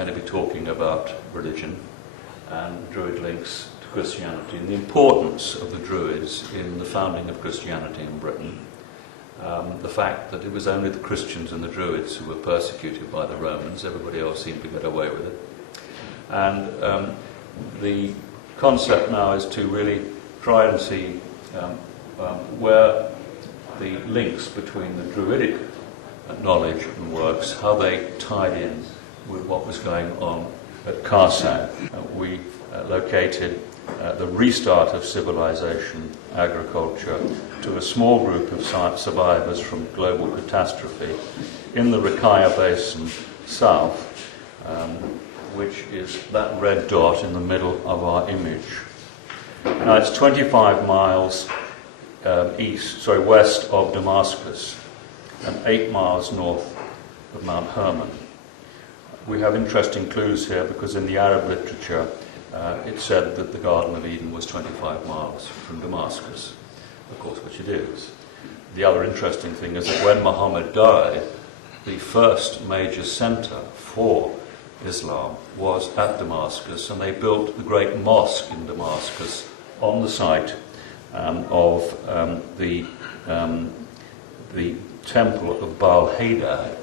going to be talking about religion and Druid links to Christianity and the importance of the Druids in the founding of Christianity in Britain. The fact that it was only the Christians and the Druids who were persecuted by the Romans, everybody else seemed to get away with it. And the concept now is to really try and see where the links between the Druidic knowledge and works, how they tied in with what was going on at Karsag. We located the restart of civilization, agriculture, to a small group of survivors from global catastrophe in the Rikaya Basin south, which is that red dot in the middle of our image. Now it's 25 miles west of Damascus and 8 miles north of Mount Hermon. We have interesting clues here because in the Arab literature it said that the Garden of Eden was 25 miles from Damascus, of course, which it is. The other interesting thing is that when Muhammad died, the first major centre for Islam was at Damascus, and they built the great mosque in Damascus on the site of the temple of Baal-Hadad,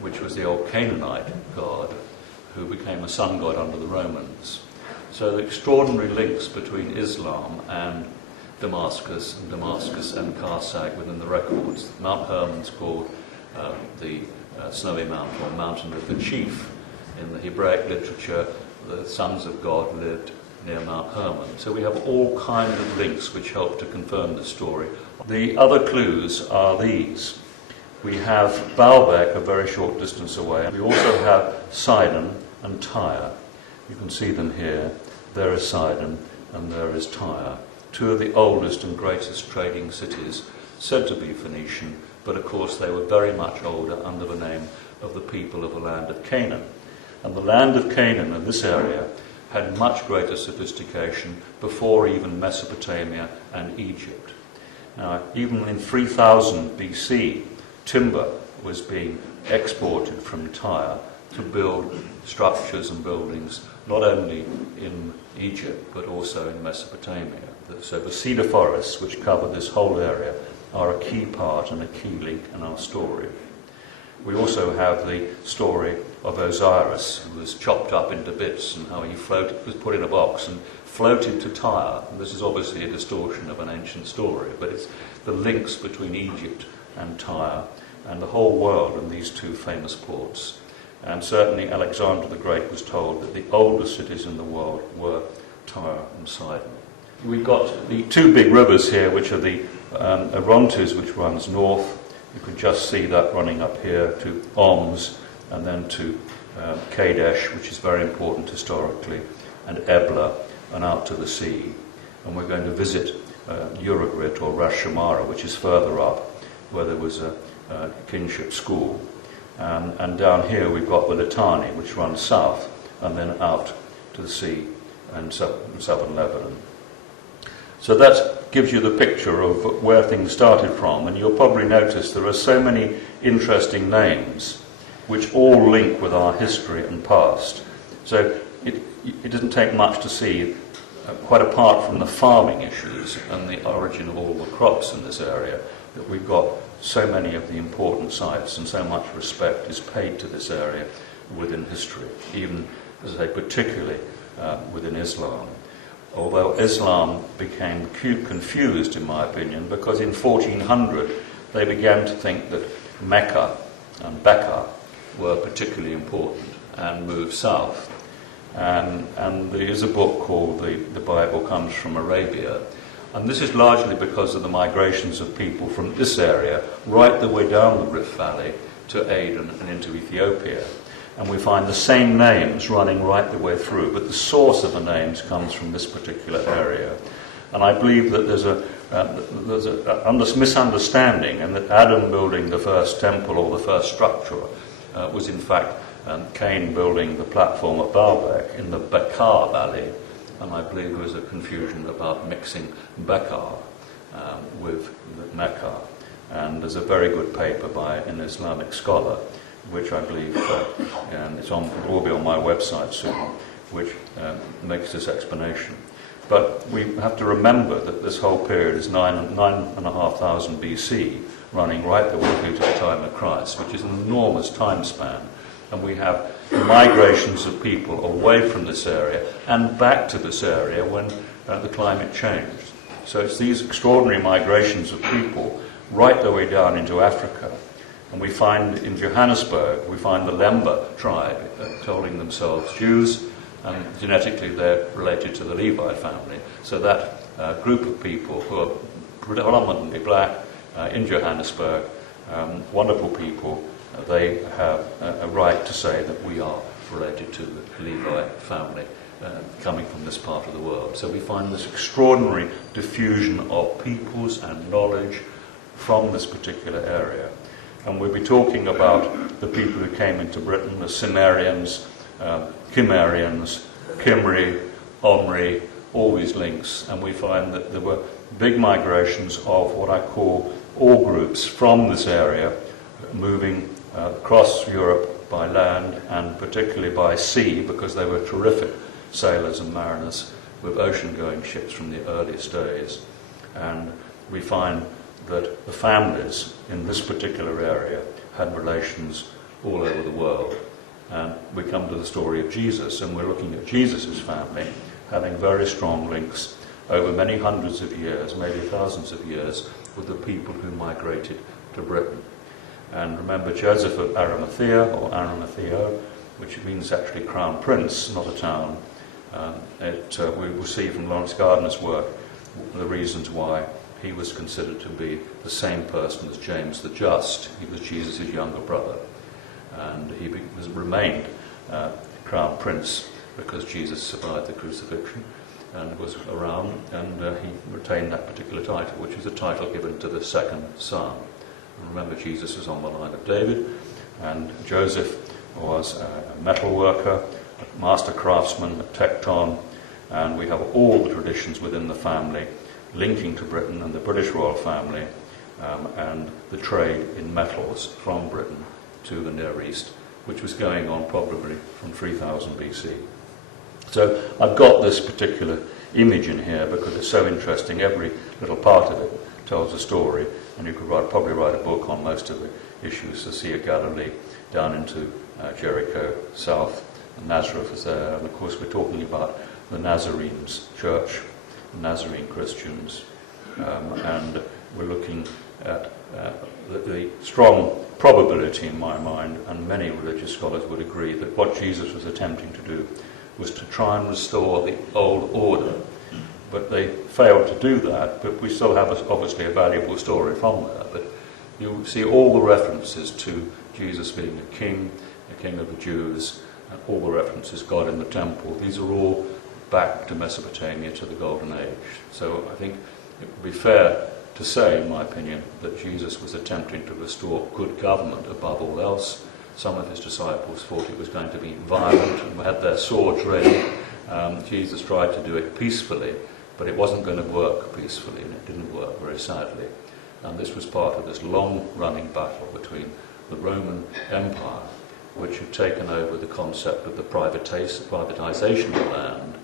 which was the old Canaanite god who became a sun god under the Romans. So the extraordinary links between Islam and Damascus and Karsag within the records. Mount Hermon's called the Snowy Mountain, or Mountain of the Chief. In the Hebraic literature, the sons of God lived near Mount Hermon. So we have all kinds of links which help to confirm the story. The other clues are these. We have Baalbek a very short distance away. We also have Sidon and Tyre. You can see them here. There is Sidon and there is Tyre. Two of the oldest and greatest trading cities, said to be Phoenician, but of course they were very much older under the name of the people of the land of Canaan. And the land of Canaan in this area had much greater sophistication before even Mesopotamia and Egypt. Now, even in 3000 BC, timber was being exported from Tyre to build structures and buildings not only in Egypt but also in Mesopotamia. So the cedar forests, which cover this whole area, are a key part and a key link in our story. We also have the story of Osiris, who was chopped up into bits and how he was put in a box and floated to Tyre. And this is obviously a distortion of an ancient story, but it's the links between Egypt and Tyre and the whole world in these two famous ports. And certainly Alexander the Great was told that the oldest cities in the world were Tyre and Sidon. We've got the two big rivers here, which are the Orontes, which runs north. You can just see that running up here to Oms, and then to Kadesh, which is very important historically, and Ebla, and out to the sea. And we're going to visit Urugrit, or Ras Shamara, which is further up, where there was a kinship school. And down here we've got the Litani, which runs south, and then out to the sea and southern Lebanon. So that gives you the picture of where things started from, and you'll probably notice there are so many interesting names which all link with our history and past. So it doesn't take much to see, quite apart from the farming issues and the origin of all the crops in this area, that we've got so many of the important sites and so much respect is paid to this area within history, even, as I say, particularly within Islam. Although Islam became confused, in my opinion, because in 1400 they began to think that Mecca and Becca were particularly important and moved south. And there is a book called The Bible Comes from Arabia, and this is largely because of the migrations of people from this area right the way down the Rift Valley to Aden and into Ethiopia. And we find the same names running right the way through, but the source of the names comes from this particular area. And I believe that there's a misunderstanding, and that Adam building the first temple or the first structure was in fact Cain building the platform at Baalbek in the Bekaa Valley. And I believe there was a confusion about mixing Bekaa with Mecca. And there's a very good paper by an Islamic scholar which I believe and it will be on my website soon, which makes this explanation. But we have to remember that this whole period is 9,500 BC, running right the way through to the time of Christ, which is an enormous time span. And we have migrations of people away from this area and back to this area when the climate changed. So it's these extraordinary migrations of people right the way down into Africa. And we find in Johannesburg, we find the Lemba tribe calling themselves Jews, and genetically they're related to the Levi family. So that group of people who are predominantly black in Johannesburg, wonderful people, they have a right to say that we are related to the Levi family coming from this part of the world. So we find this extraordinary diffusion of peoples and knowledge from this particular area. And we'll be talking about the people who came into Britain, the Cimmerians, Cimmerians, Cymri, Omri, all these links. And we find that there were big migrations of what I call all groups from this area, moving across Europe by land and particularly by sea, because they were terrific sailors and mariners with ocean-going ships from the earliest days. And we find that the families in this particular area had relations all over the world. And we come to the story of Jesus, and we're looking at Jesus' family having very strong links over many hundreds of years, maybe thousands of years, with the people who migrated to Britain. And remember Joseph of Arimathea, or Arimathea, which means actually crown prince, not a town. We will see from Lawrence Gardner's work the reasons why he was considered to be the same person as James the Just. He was Jesus' younger brother. And he remained crown prince because Jesus survived the crucifixion and was around, and he retained that particular title, which was a title given to the second son. And remember, Jesus was on the line of David, and Joseph was a metal worker, a master craftsman, a tecton, and we have all the traditions within the family linking to Britain and the British royal family, and the trade in metals from Britain to the Near East, which was going on probably from 3000 BC. So I've got this particular image in here because it's so interesting. Every little part of it tells a story, and you could probably write a book on most of the issues. The Sea of Galilee, down into Jericho, south, and Nazareth is there. And of course we're talking about the Nazarenes Church, the Nazarene Christians, and we're looking at the strong probability in my mind, and many religious scholars would agree, that what Jesus was attempting to do was to try and restore the old order. But they failed to do that, but we still have obviously a valuable story from there. But you see all the references to Jesus being a king of the Jews, and all the references God in the temple. These are all back to Mesopotamia, to the Golden Age. So I think it would be fair to say, in my opinion, that Jesus was attempting to restore good government above all else. Some of his disciples thought it was going to be violent and had their swords ready. Jesus tried to do it peacefully, but it wasn't going to work peacefully, and it didn't work, very sadly. And this was part of this long-running battle between the Roman Empire, which had taken over the concept of the privatization of land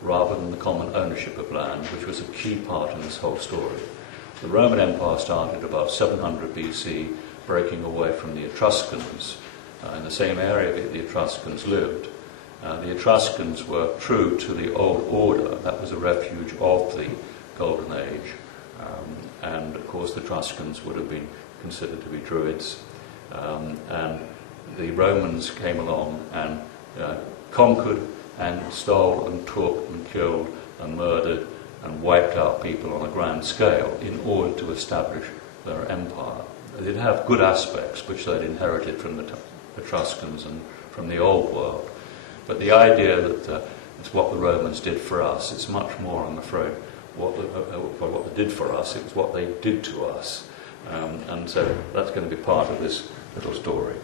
rather than the common ownership of land, which was a key part in this whole story. The Roman Empire started about 700 BC, breaking away from the Etruscans. In the same area that the Etruscans lived. The Etruscans were true to the old order. That was a refuge of the Golden Age. And of course the Etruscans would have been considered to be Druids. And the Romans came along and conquered and stole and took and killed and murdered and wiped out people on a grand scale in order to establish their empire. They did have good aspects which they'd inherited from the Etruscans and from the old world. But the idea that it's what the Romans did for us, it's much more, I'm afraid, what they did for us, it was what they did to us. And so that's going to be part of this little story.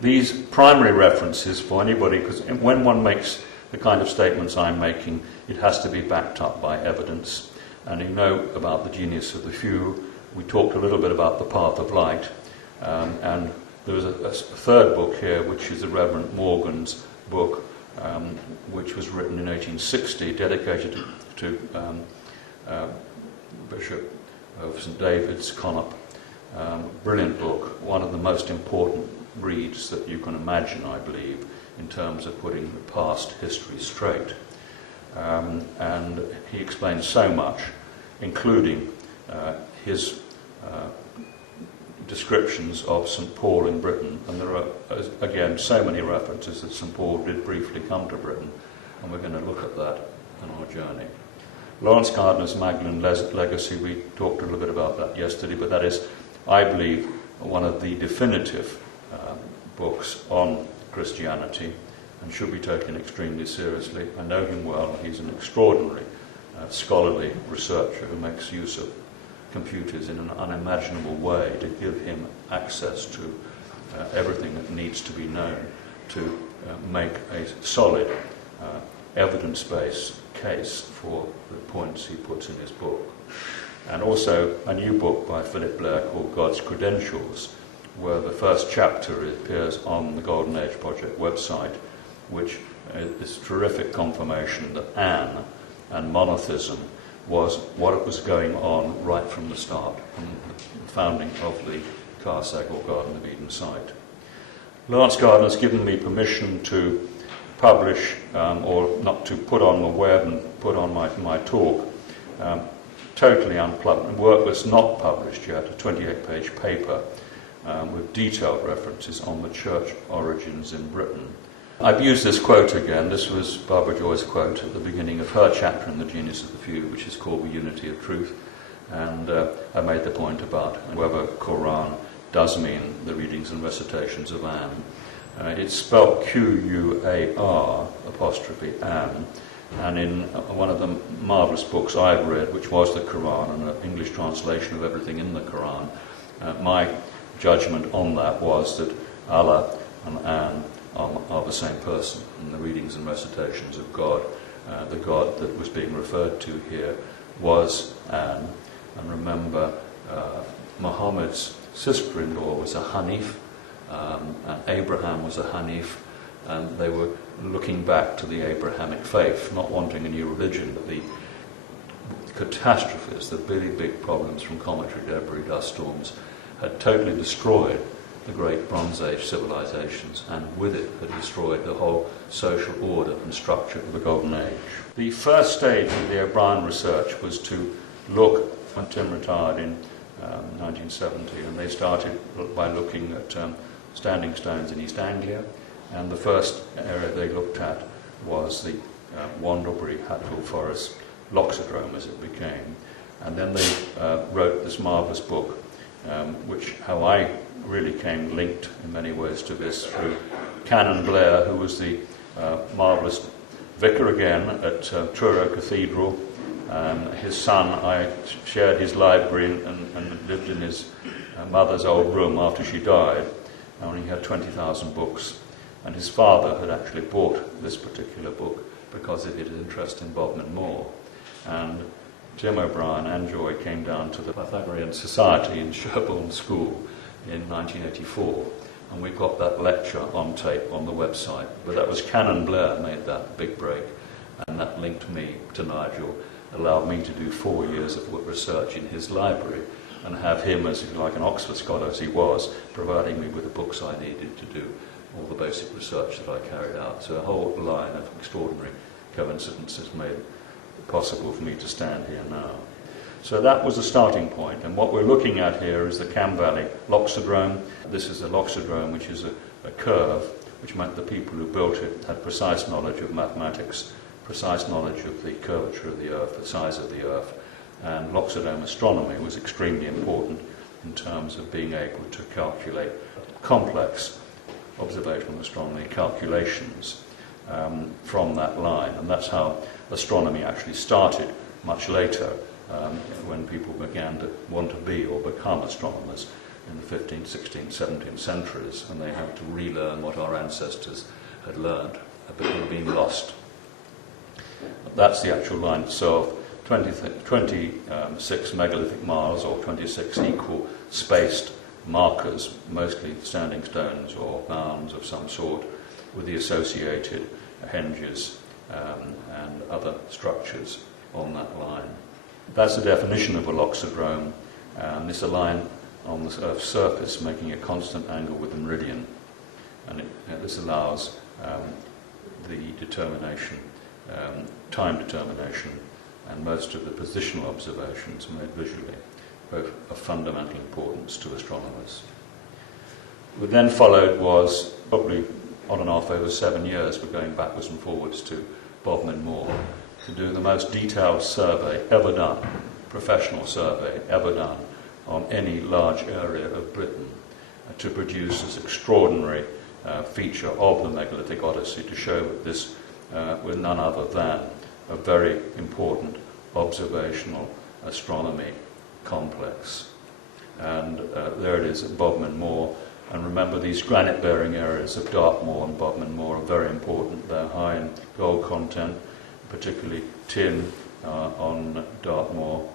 These primary references for anybody, because when one makes the kind of statements I'm making, it has to be backed up by evidence. And you know about the genius of the few. We talked a little bit about the path of light, and There was a third book here, which is the Reverend Morgan's book, which was written in 1860, dedicated to Bishop of St David's, Connaught. Brilliant book, one of the most important reads that you can imagine, I believe, in terms of putting the past history straight. And he explains so much, including his descriptions of St Paul in Britain, and there are, again, so many references that St Paul did briefly come to Britain, and we're going to look at that on our journey. Lawrence Gardner's Magdalen Legacy, we talked a little bit about that yesterday, but that is, I believe, one of the definitive books on Christianity, and should be taken extremely seriously. I know him well. He's an extraordinary scholarly researcher who makes use of computers in an unimaginable way to give him access to everything that needs to be known to make a solid evidence-based case for the points he puts in his book. And also a new book by Philip Blair called God's Credentials, where the first chapter appears on the Golden Age Project website, which is terrific confirmation that Anne and monotheism was what was going on right from the start, from the founding of the Karseg or Garden of Eden site. Lawrence Gardner has given me permission to publish, or not to put on the web and put on my talk, totally unplugged, work that's not published yet, a 28-page paper with detailed references on the church origins in Britain. I've used this quote again. This was Barbara Joy's quote at the beginning of her chapter in The Genius of the Few, which is called The Unity of Truth. And I made the point about whether Quran does mean the readings and recitations of Anne. It's spelt Q-U-A-R apostrophe Anne. And in one of the marvellous books I've read, which was the Quran, and an English translation of everything in the Quran, my judgment on that was that Allah and Anne are the same person in the readings and recitations of God. The God that was being referred to here was Anne. And remember, Muhammad's sister-in-law was a Hanif, and Abraham was a Hanif, and they were looking back to the Abrahamic faith, not wanting a new religion, but the catastrophes, the really big problems from cometary debris, dust storms, had totally destroyed the great Bronze Age civilizations, and with it had destroyed the whole social order and structure of the Golden Age. The first stage of the O'Brien research was to look, when Tim retired in 1970, and they started by looking at standing stones in East Anglia, and the first area they looked at was the Wandlebury Hatfield Forest, Loxodrome as it became. And then they wrote this marvellous book, which how I really came linked in many ways to this through Canon Blair, who was the marvellous vicar again at Truro Cathedral. His son, I shared his library and lived in his mother's old room after she died, and he had 20,000 books. And his father had actually bought this particular book because of his interest in Bodmin Moor. And Jim O'Brien and Joy came down to the Pythagorean Society in Sherborne School in 1984, and we've got that lecture on tape on the website. But that was Canon Blair made that big break, and that linked me to Nigel, allowed me to do 4 years of research in his library, and have him, as like an Oxford scholar as he was, providing me with the books I needed to do all the basic research that I carried out. So a whole line of extraordinary coincidences made it possible for me to stand here now. So that was the starting point, and what we're looking at here is the Cam Valley Loxodrome. This is the Loxodrome, which is a curve, which meant the people who built it had precise knowledge of mathematics, precise knowledge of the curvature of the Earth, the size of the Earth, and Loxodrome astronomy was extremely important in terms of being able to calculate complex observational astronomy calculations from that line, and that's how astronomy actually started much later, when people began to want to be or become astronomers in the 15th, 16th, 17th centuries, and they had to relearn what our ancestors had learned, but had been lost. That's the actual line itself, 26 megalithic miles, or 26 equal spaced markers, mostly standing stones or mounds of some sort, with the associated henges and other structures on that line. That's the definition of a loxodrome, and it's a line on the Earth's surface making a constant angle with the meridian, and this allows the determination, time determination, and most of the positional observations made visually, both of fundamental importance to astronomers. What then followed was probably on and off over 7 years, we're going backwards and forwards to Bodmin Moor, to do the most detailed survey ever done, professional survey ever done, on any large area of Britain, to produce this extraordinary feature of the megalithic Odyssey, to show that this was none other than a very important observational astronomy complex. And there it is at Bodmin Moor. And remember, these granite-bearing areas of Dartmoor and Bodmin Moor are very important. They're high in gold content, particularly tin on Dartmoor,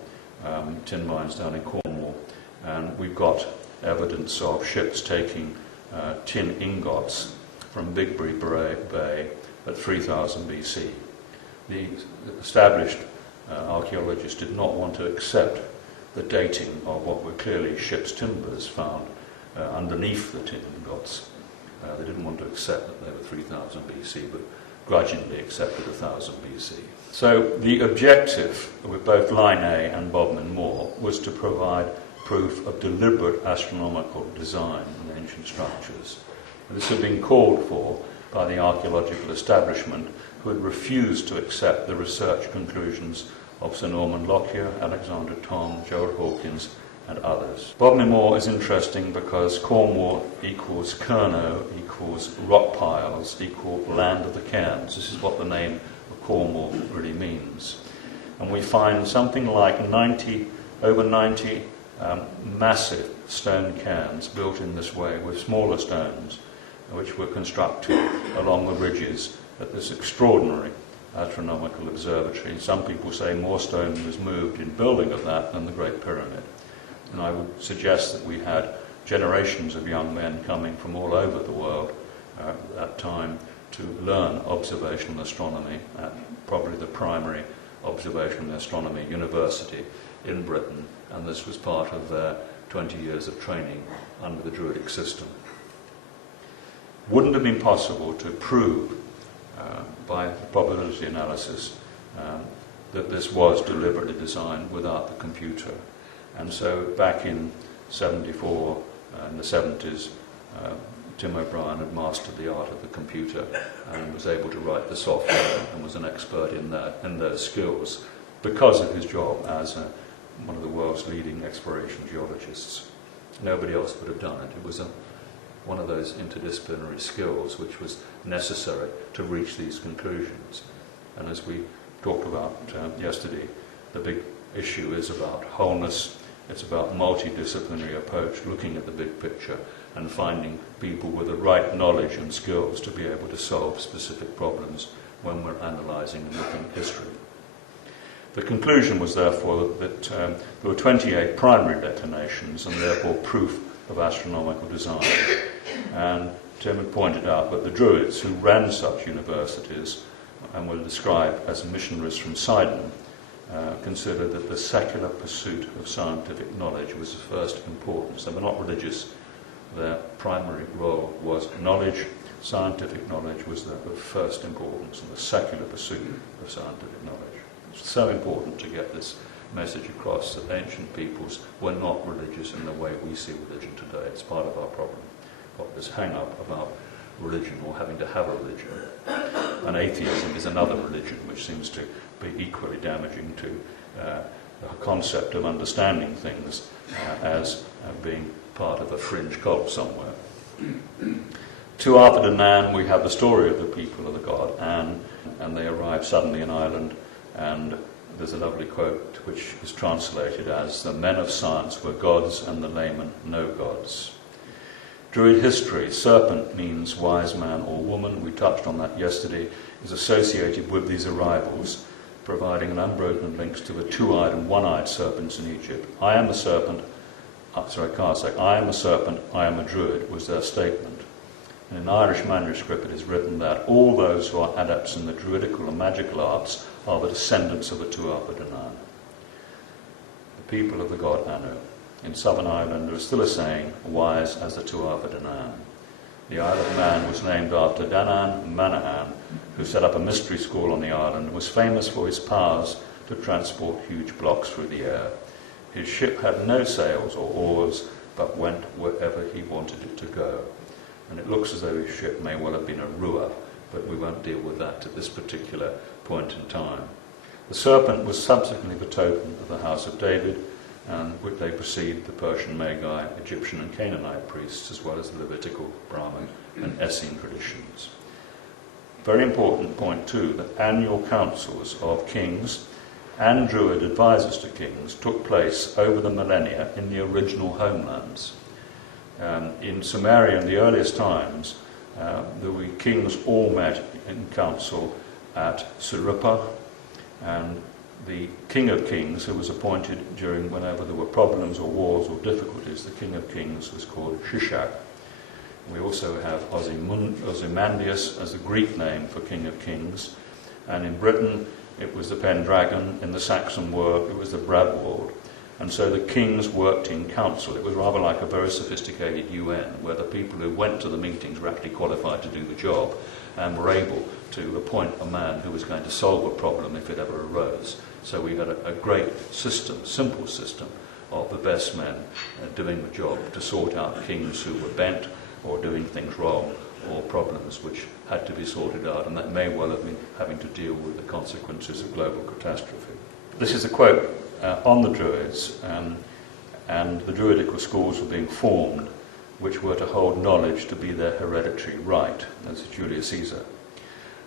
tin mines down in Cornwall. And we've got evidence of ships taking tin ingots from Bigbury Bay at 3000 BC. The established archaeologists did not want to accept the dating of what were clearly ship's timbers found underneath the tin ingots. They didn't want to accept that they were 3000 BC, but grudgingly accepted 1000 BC. So the objective with both Line A and Bodmin Moor was to provide proof of deliberate astronomical design in ancient structures. And this had been called for by the archaeological establishment, who had refused to accept the research conclusions of Sir Norman Lockyer, Alexander Thom, Gerald Hawkins, and others. Bodmin Moor is interesting because Cornwall equals Kernow equals rock piles equal land of the cairns. This is what the name of Cornwall really means. And we find something like over 90 massive stone cairns built in this way with smaller stones, which were constructed along the ridges at this extraordinary astronomical observatory. Some people say more stone was moved in building of that than the Great Pyramid. And I would suggest that we had generations of young men coming from all over the world at that time to learn observational astronomy at probably the primary observational astronomy university in Britain, and this was part of their 20 years of training under the Druidic system. Wouldn't have been possible to prove by probability analysis that this was deliberately designed without the computer. And so back in 74, in the 70s, Tim O'Brien had mastered the art of the computer and was able to write the software and was an expert in those skills because of his job as one of the world's leading exploration geologists. Nobody else would have done it. It was one of those interdisciplinary skills which was necessary to reach these conclusions. And as we talked about yesterday, the big issue is about wholeness. It's about multidisciplinary approach, looking at the big picture and finding people with the right knowledge and skills to be able to solve specific problems when we're analysing and looking at history. The conclusion was therefore that there were 28 primary detonations and therefore proof of astronomical design. And Tim had pointed out that the Druids who ran such universities and were described as missionaries from Sidon considered that the secular pursuit of scientific knowledge was of first importance. They were not religious. Their primary role was knowledge. Scientific knowledge was of first importance, and the secular pursuit of scientific knowledge. It's so important to get this message across that ancient peoples were not religious in the way we see religion today. It's part of our problem. Got this hang-up about religion or having to have a religion. And atheism is another religion which seems to be equally damaging to the concept of understanding things as being part of a fringe cult somewhere. To Arthur de Nan, we have the story of the people of the god Anne, and they arrive suddenly in Ireland, and there's a lovely quote which is translated as, "The men of science were gods and the laymen no gods." Druid history, serpent means wise man or woman. We touched on that yesterday. Is associated with these arrivals, providing an unbroken links to the two-eyed and one-eyed serpents in Egypt. I am the serpent, Carsac, I am a serpent, I am a druid, was their statement. In an Irish manuscript it is written that all those who are adepts in the druidical and magical arts are the descendants of the Tuatha Dé Danann, the people of the god Anu. In Southern Ireland there is still a saying, wise as the Tuatha Dé Danann. The Isle of Man was named after Danann Manahan, who set up a mystery school on the island and was famous for his powers to transport huge blocks through the air. His ship had no sails or oars, but went wherever he wanted it to go. And it looks as though his ship may well have been a Rua, but we won't deal with that at this particular point in time. The serpent was subsequently the totem of the house of David, and which they precede the Persian Magi, Egyptian and Canaanite priests, as well as the Levitical, Brahmin and Essene traditions. Very important point too, that annual councils of kings and Druid advisors to kings took place over the millennia in the original homelands. In Sumeria in the earliest times, the kings all met in council at Surupa, and the king of kings, who was appointed during whenever there were problems or wars or difficulties, the king of kings was called Shishak. We also have Ozymandias as the Greek name for king of kings, and in Britain it was the Pendragon, in the Saxon world it was the Bradwald. And so the kings worked in council. It was rather like a very sophisticated UN, where the people who went to the meetings were actually qualified to do the job and were able to appoint a man who was going to solve a problem if it ever arose. So we had a great system, simple system, of the best men doing the job to sort out kings who were bent or doing things wrong, or problems which had to be sorted out, and that may well have been having to deal with the consequences of global catastrophe. This is a quote on the Druids, and the Druidical schools were being formed, which were to hold knowledge to be their hereditary right, as Julius Caesar,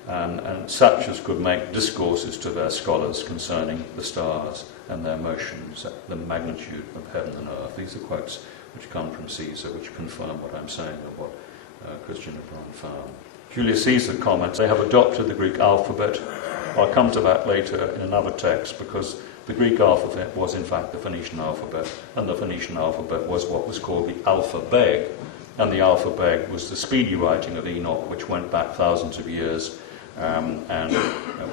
and such as could make discourses to their scholars concerning the stars and their motions, the magnitude of heaven and earth. These are quotes which come from Caesar, which confirm what I'm saying of what Christian Lebron found. Julius Caesar comments, they have adopted the Greek alphabet. I'll come to that later in another text, because the Greek alphabet was in fact the Phoenician alphabet, and the Phoenician alphabet was what was called the alphabet, and the alphabet was the speedy writing of Enoch, which went back thousands of years, and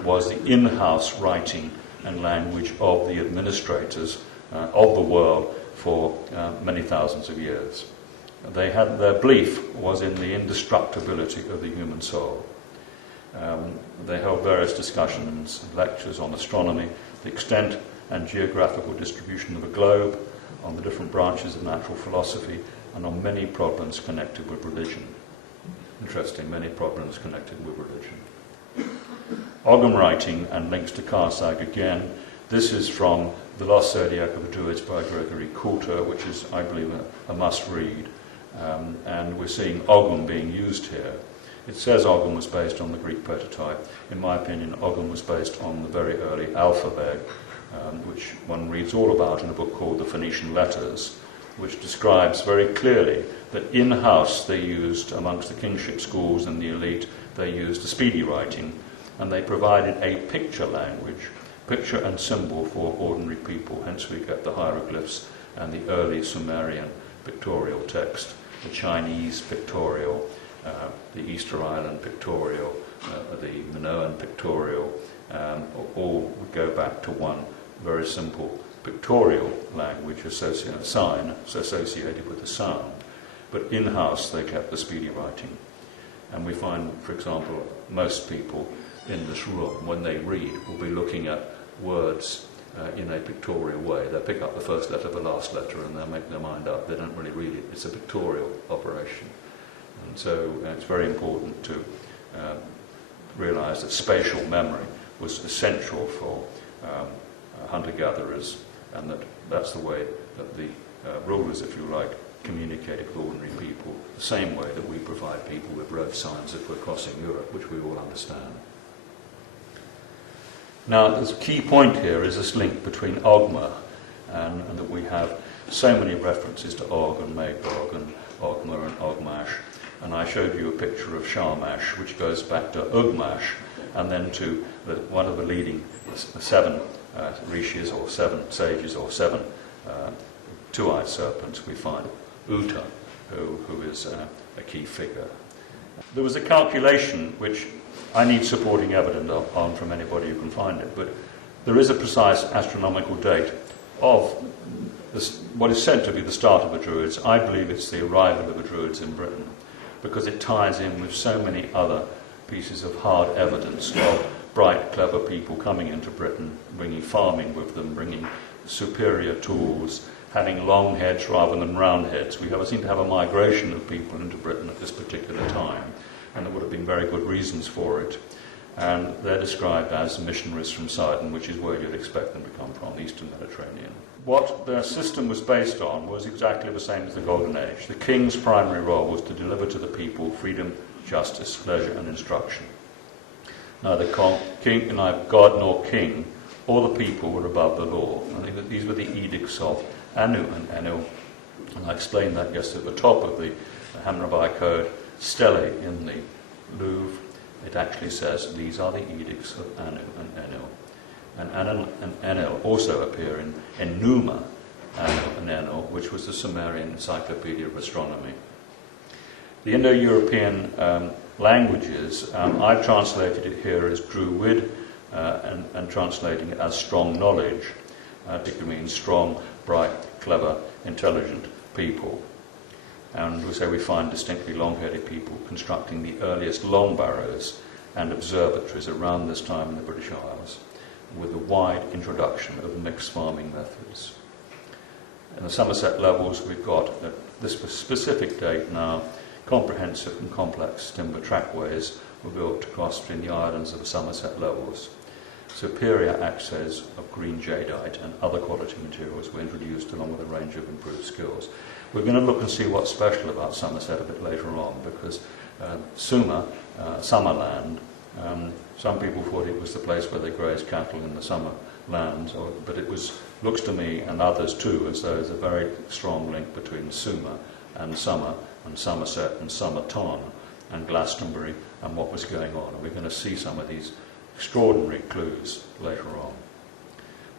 was the in-house writing and language of the administrators of the world for many thousands of years. They had, their belief was in the indestructibility of the human soul. They held various discussions and lectures on astronomy, the extent and geographical distribution of the globe, on the different branches of natural philosophy, and on many problems connected with religion. Interesting, many problems connected with religion. Ogham writing and links to Carsac again. This is from the Lost Zodiac of the Druids by Gregory Coulter, which is, I believe, a must-read. And we're seeing Ogham being used here. It says Ogham was based on the Greek prototype. In my opinion, Ogham was based on the very early alphabet, which one reads all about in a book called The Phoenician Letters, which describes very clearly that in-house they used, amongst the kingship schools and the elite, they used the speedy writing, and they provided a picture language, picture and symbol for ordinary people. Hence we get the hieroglyphs and the early Sumerian pictorial text, the Chinese pictorial, the Easter Island pictorial, the Minoan pictorial, all would go back to one very simple pictorial language, sign associated with the sound. But in-house they kept the speedy writing. And we find, for example, most people in this room, when they read, will be looking at words in a pictorial way. They'll pick up the first letter, the last letter, and they'll make their mind up. They don't really read it. It's a pictorial operation. And so it's very important to realise that spatial memory was essential for hunter-gatherers, and that's the way that the rulers, if you like, communicated with ordinary people, the same way that we provide people with road signs if we're crossing Europe, which we all understand. Now, the key point here is this link between Ogma, and that we have so many references to Og and Magog and Ogma and Ogmash. And I showed you a picture of Shamash, which goes back to Ugmash, and then to one of the leading seven rishis, or seven sages, or seven two-eyed serpents, we find Uta, who is a key figure. There was a calculation which I need supporting evidence on from anybody who can find it, but there is a precise astronomical date of this, what is said to be the start of the Druids. I believe it's the arrival of the Druids in Britain, because it ties in with so many other pieces of hard evidence of bright, clever people coming into Britain, bringing farming with them, bringing superior tools, having long heads rather than round heads. We seem to have a migration of people into Britain at this particular time, and there would have been very good reasons for it. And they're described as missionaries from Sidon, which is where you'd expect them to come from, the Eastern Mediterranean. What their system was based on was exactly the same as the Golden Age. The king's primary role was to deliver to the people freedom, justice, leisure and instruction. Neither God nor king or the people were above the law. I think that these were the edicts of Anu and Enil, and I explained that yesterday at the top of the Hammurabi Code, Stele in the Louvre. It actually says these are the edicts of Anu and Enil. And Anu and Enil also appear in Enuma, Anu and Enil, which was the Sumerian Encyclopedia of Astronomy. The Indo-European languages, I've translated it here as Druid and translating it as strong knowledge. It means strong, bright, clever, intelligent people. And we say we find distinctly long-headed people constructing the earliest long barrows and observatories around this time in the British Isles, with a wide introduction of mixed farming methods. In the Somerset levels, we've got, at this specific date now, comprehensive and complex timber trackways were built across between the islands of the Somerset levels. Superior access of green jadeite and other quality materials were introduced along with a range of improved skills. We're going to look and see what's special about Somerset a bit later on, because Summer, Summerland, some people thought it was the place where they grazed cattle in the summer lands, but it looks to me, and others too, as though there's a very strong link between Summer and Summer, and Somerset and Somerton, and Glastonbury, and what was going on. And we're going to see some of these extraordinary clues later on.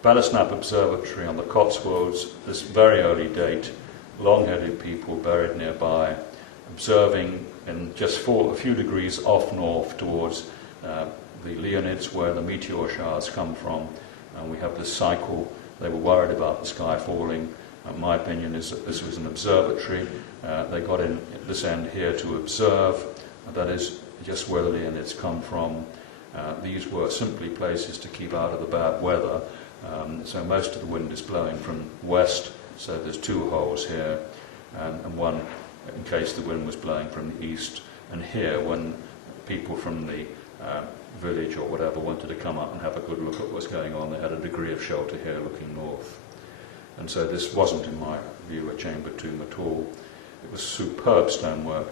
Ballasnap Observatory on the Cotswolds, this very early date, long-headed people buried nearby, observing in just a few degrees off north towards the Leonids, where the meteor showers come from. And we have this cycle. They were worried about the sky falling. My opinion is that this was an observatory. They got in at this end here to observe. That is just where the Leonids come from. These were simply places to keep out of the bad weather. So most of the wind is blowing from west. So there's two holes here, and one in case the wind was blowing from the east. And here, when people from the village or whatever wanted to come up and have a good look at what's going on, they had a degree of shelter here looking north. And so this wasn't, in my view, a chamber tomb at all. It was superb stonework,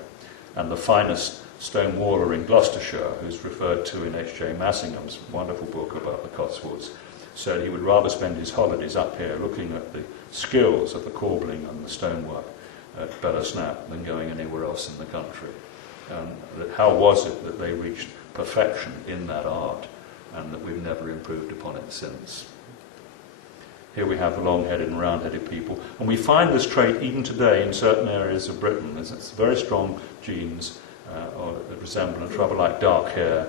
and the finest stone waller in Gloucestershire, who's referred to in H.J. Massingham's wonderful book about the Cotswolds, said he would rather spend his holidays up here looking at the skills of the corbelling and the stonework at Ballasnap than going anywhere else in the country. How was it that they reached perfection in that art, and that we've never improved upon it since? Here we have long-headed and round-headed people, and we find this trait even today in certain areas of Britain. It's very strong genes or resemblance, rather like dark hair,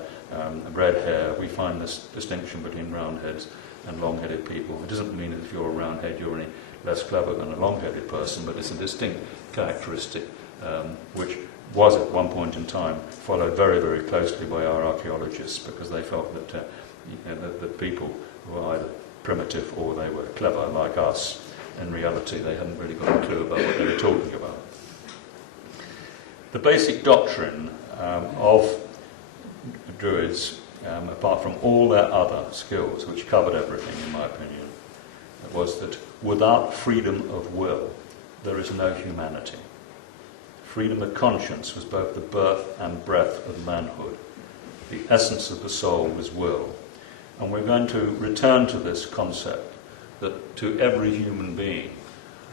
red hair. We find this distinction between round-heads and long-headed people. It doesn't mean that if you're a round-head you're any less clever than a long-headed person, but it's a distinct characteristic which was at one point in time followed very, very closely by our archaeologists, because they felt that that people were either primitive or they were clever like us. In reality, they hadn't really got a clue about what they were talking about. The basic doctrine of Druids, apart from all their other skills, which covered everything in my opinion, was that without freedom of will, there is no humanity. Freedom of conscience was both the birth and breath of manhood. The essence of the soul was will. And we're going to return to this concept that to every human being,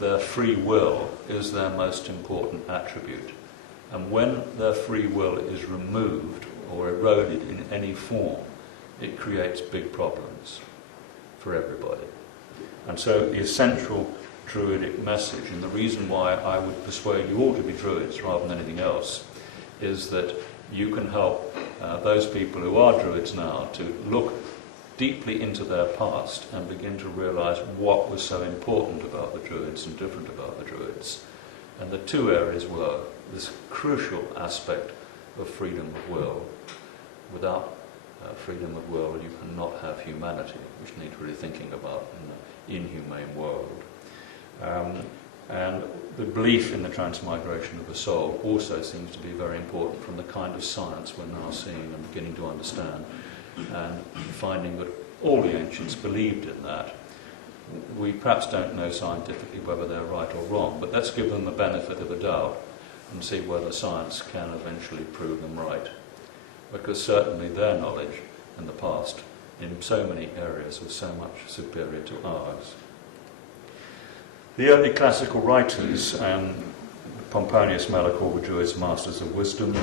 their free will is their most important attribute. And when their free will is removed or eroded in any form, it creates big problems for everybody. And so the essential Druidic message. And the reason why I would persuade you all to be Druids rather than anything else is that you can help those people who are Druids now to look deeply into their past and begin to realise what was so important about the Druids and different about the Druids. And the two areas were this crucial aspect of freedom of will. Without freedom of will, you cannot have humanity, which needs really thinking about in an inhumane world. And the belief in the transmigration of the soul also seems to be very important from the kind of science we're now seeing and beginning to understand, and finding that all the ancients believed in that. We perhaps don't know scientifically whether they're right or wrong, but let's give them the benefit of the doubt and see whether science can eventually prove them right. Because certainly their knowledge in the past in so many areas was so much superior to ours. The early classical writers, Pomponius Mela called the Druids masters of wisdom.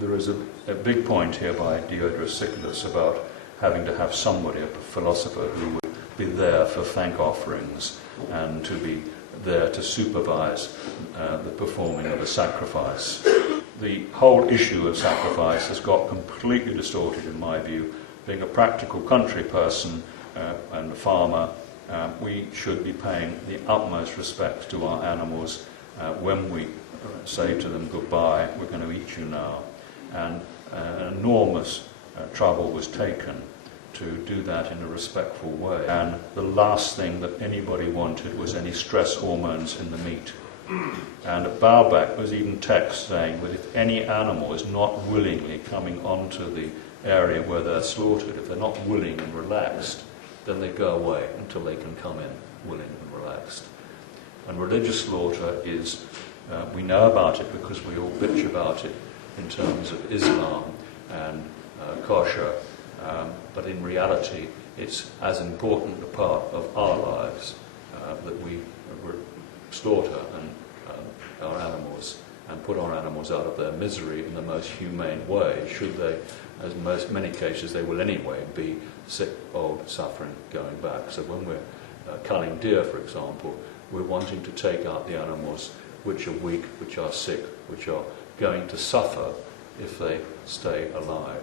There is a big point here by Diodorus Siculus about having to have somebody, a philosopher, who would be there for thank offerings and to be there to supervise the performing of a sacrifice. The whole issue of sacrifice has got completely distorted, in my view. Being a practical country person and a farmer, we should be paying the utmost respect to our animals when we say to them, goodbye, we're going to eat you now. And an enormous trouble was taken to do that in a respectful way. And the last thing that anybody wanted was any stress hormones in the meat. And at Baalbek there's even text saying that if any animal is not willingly coming onto the area where they're slaughtered, if they're not willing and relaxed, then they go away until they can come in willing and relaxed. And religious slaughter is, we know about it because we all bitch about it in terms of Islam and kosher, but in reality it's as important a part of our lives that we slaughter our animals and put our animals out of their misery in the most humane way, should they, as in many cases they will anyway, be sick, old, suffering, going back. So when we're culling deer, for example, we're wanting to take out the animals which are weak, which are sick, which are going to suffer if they stay alive.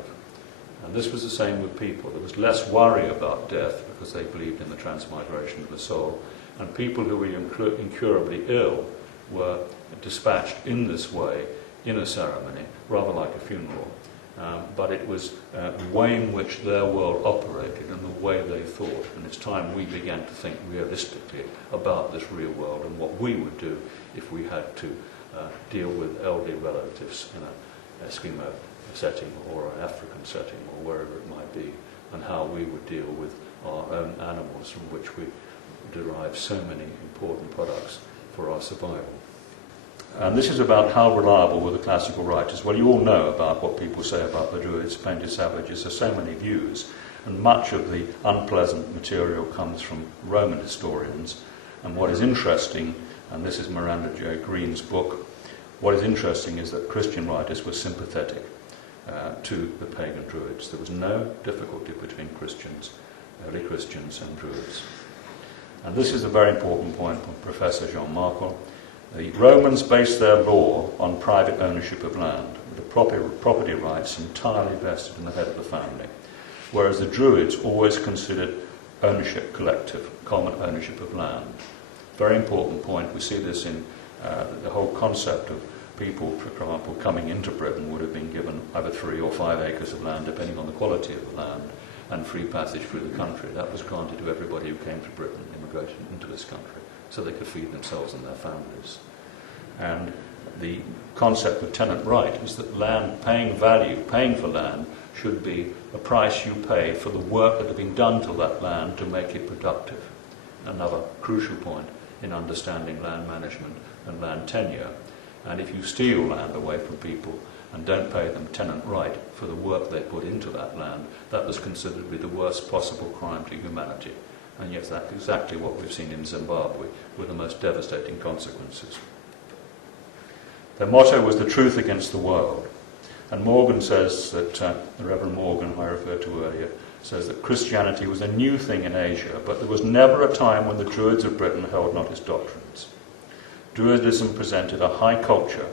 And this was the same with people. There was less worry about death because they believed in the transmigration of the soul. And people who were incurably ill were dispatched in this way, in a ceremony, rather like a funeral. But it was the way in which their world operated and the way they thought. And it's time we began to think realistically about this real world and what we would do if we had to deal with elderly relatives in an Eskimo setting or an African setting or wherever it might be, and how we would deal with our own animals from which we derive so many important products for our survival. And this is about how reliable were the classical writers. Well, you all know about what people say about the Druids, painted savages. There's so many views, and much of the unpleasant material comes from Roman historians. And what is interesting, and this is Miranda J. Green's book, what is interesting is that Christian writers were sympathetic to the pagan Druids. There was no difficulty between Christians, early Christians and Druids. And this is a very important point from Professor Jean Markel. The Romans based their law on private ownership of land, with the property rights entirely vested in the head of the family, whereas the Druids always considered ownership collective, common ownership of land. Very important point. We see this in the whole concept of people, for example, coming into Britain would have been given either 3 or 5 acres of land, depending on the quality of the land, and free passage through the country. That was granted to everybody who came to Britain, immigrated into this country, so they could feed themselves and their families. And the concept of tenant right is that land, paying value, paying for land, should be a price you pay for the work that had been done to that land to make it productive. Another crucial point in understanding land management and land tenure. And if you steal land away from people and don't pay them tenant right for the work they put into that land, that was considered to be the worst possible crime to humanity. And yet that's exactly what we've seen in Zimbabwe, with the most devastating consequences. Their motto was the truth against the world. And Morgan says that, the Reverend Morgan, who I referred to earlier, says that Christianity was a new thing in Asia, but there was never a time when the Druids of Britain held not his doctrines. Druidism presented a high culture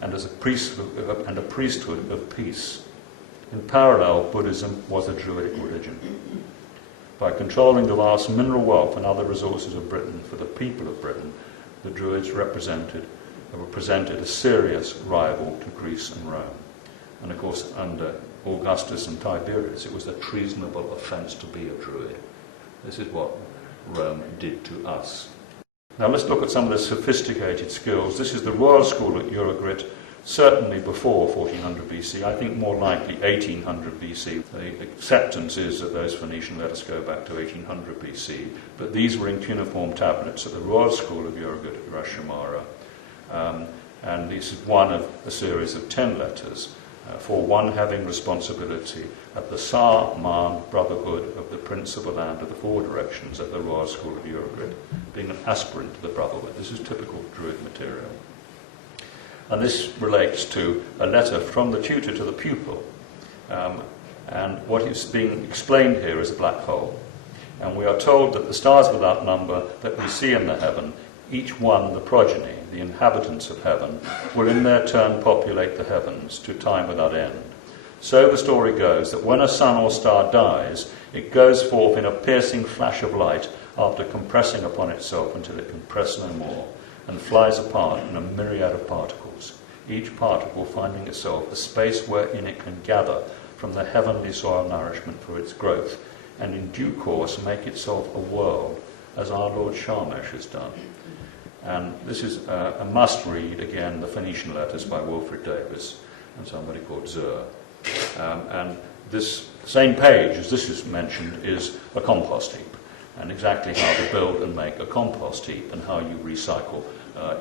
and as a priesthood of peace. In parallel, Buddhism was a Druidic religion. By controlling the vast mineral wealth and other resources of Britain for the people of Britain, the Druids were presented a serious rival to Greece and Rome. And of course, under Augustus and Tiberius, it was a treasonable offence to be a Druid. This is what Rome did to us. Now let's look at some of the sophisticated skills. This is the Royal School at Eurogrit, certainly before 1400 BC, I think more likely 1800 BC. The acceptance is that those Phoenician letters go back to 1800 BC, but these were in cuneiform tablets at the Royal School of Eurogrit at Ras Shamara. And this is one of a series of 10 letters, for one having responsibility at the Sar-Man Brotherhood of the Prince of the Land of the Four Directions at the Royal School of Eurogrit, being an aspirant to the Brotherhood. This is typical Druid material. And this relates to a letter from the tutor to the pupil. And what is being explained here is a black hole. And we are told that the stars without number that we see in the heaven, each one the progeny, the inhabitants of heaven, will in their turn populate the heavens to time without end. So the story goes that when a sun or star dies, it goes forth in a piercing flash of light after compressing upon itself until it can press no more, and flies apart in a myriad of particles, each particle finding itself a space wherein it can gather from the heavenly soil nourishment for its growth, and in due course make itself a world, as our Lord Shamash has done. And this is a must-read, again, the Phoenician letters by Wilfred Davis and somebody called Zur. And this same page, as this is mentioned, is a compost heap, and exactly how to build and make a compost heap and how you recycle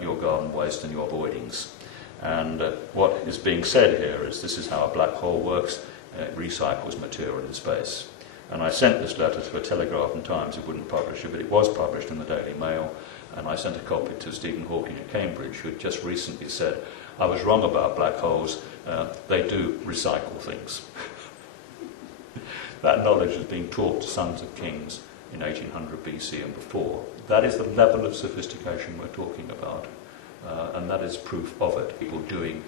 your garden waste and your voidings. And what is being said here is this is how a black hole works. It recycles material in space. And I sent this letter to a Telegraph and Times who wouldn't publish it, but it was published in the Daily Mail. And I sent a copy to Stephen Hawking at Cambridge, who had just recently said, I was wrong about black holes, they do recycle things. That knowledge is being taught to sons of kings in 1800 BC and before. That is the level of sophistication we're talking about, and that is proof of it. People doing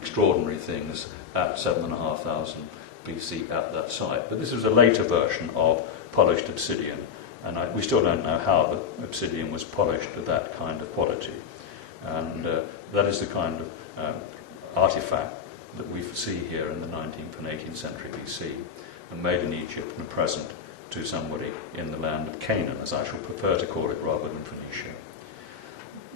extraordinary things at 7,500 BC at that site. But this is a later version of polished obsidian. And we still don't know how the obsidian was polished to that kind of quality. And that is the kind of artifact that we see here in the 19th and 18th century BC, and made in Egypt and present to somebody in the land of Canaan, as I shall prefer to call it rather than Phoenicia.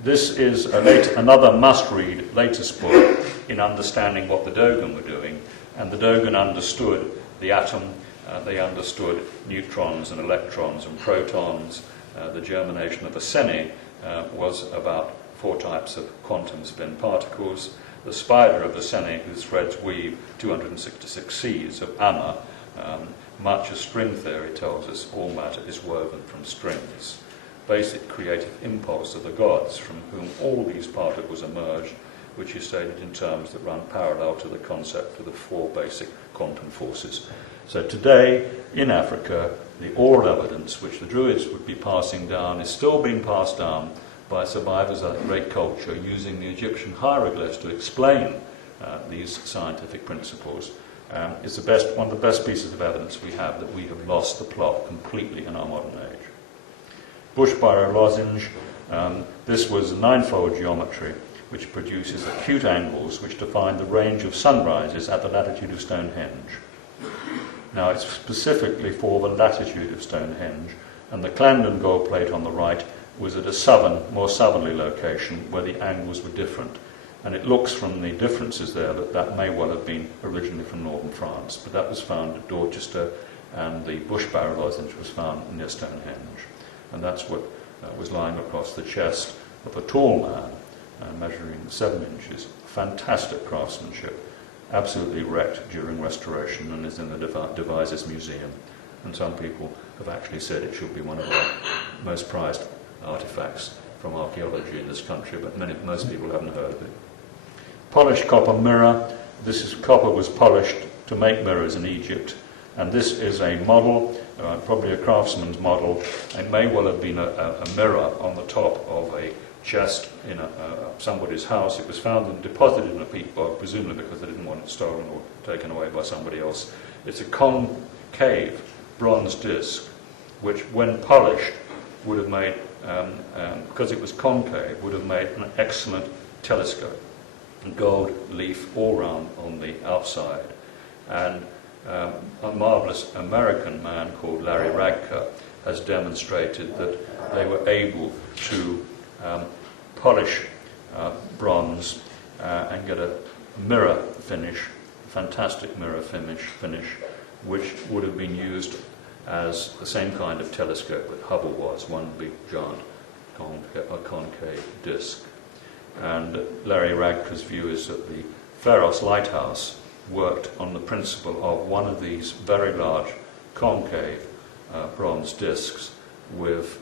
This is another must-read latest book in understanding what the Dogon were doing, and the Dogon understood the atom. They understood neutrons and electrons and protons. The germination of a sene was about 4 types of quantum spin particles. The spider of the sene, whose threads weave 266 seeds of Amma, much as string theory tells us all matter is woven from strings. Basic creative impulse of the gods, from whom all these particles emerged, which is stated in terms that run parallel to the concept of the 4 basic quantum forces. So today, in Africa, the oral evidence which the Druids would be passing down is still being passed down by survivors of that great culture, using the Egyptian hieroglyphs to explain these scientific principles. It's one of the best pieces of evidence we have that we have lost the plot completely in our modern age. Bush-Barrow lozenge. This was a 9-fold geometry which produces acute angles which define the range of sunrises at the latitude of Stonehenge. Now it's specifically for the latitude of Stonehenge, and the Clarendon gold plate on the right was at a more southerly location where the angles were different. And it looks from the differences there that may well have been originally from northern France, but that was found at Dorchester, and the Bush-Barrow lozenge was found near Stonehenge. And that's what was lying across the chest of a tall man, measuring 7 inches. Fantastic craftsmanship. Absolutely wrecked during restoration and is in the Devizes Museum. And some people have actually said it should be one of our most prized artifacts from archaeology in this country, but most people haven't heard of it. Polished copper mirror. copper was polished to make mirrors in Egypt, and this is a model, probably a craftsman's model. It may well have been a mirror on the top of a chest in somebody's house. It was found and deposited in a peat bog, presumably because they didn't want it stolen or taken away by somebody else. It's a concave bronze disc, which when polished would have made, because it was concave, would have made an excellent telescope. Gold leaf all round on the outside. And a marvellous American man called Larry Radke has demonstrated that they were able to polish bronze and get a mirror finish, fantastic mirror finish, which would have been used as the same kind of telescope that Hubble was, one big giant concave disc. And Larry Radke's view is that the Pharos lighthouse worked on the principle of one of these very large concave bronze discs with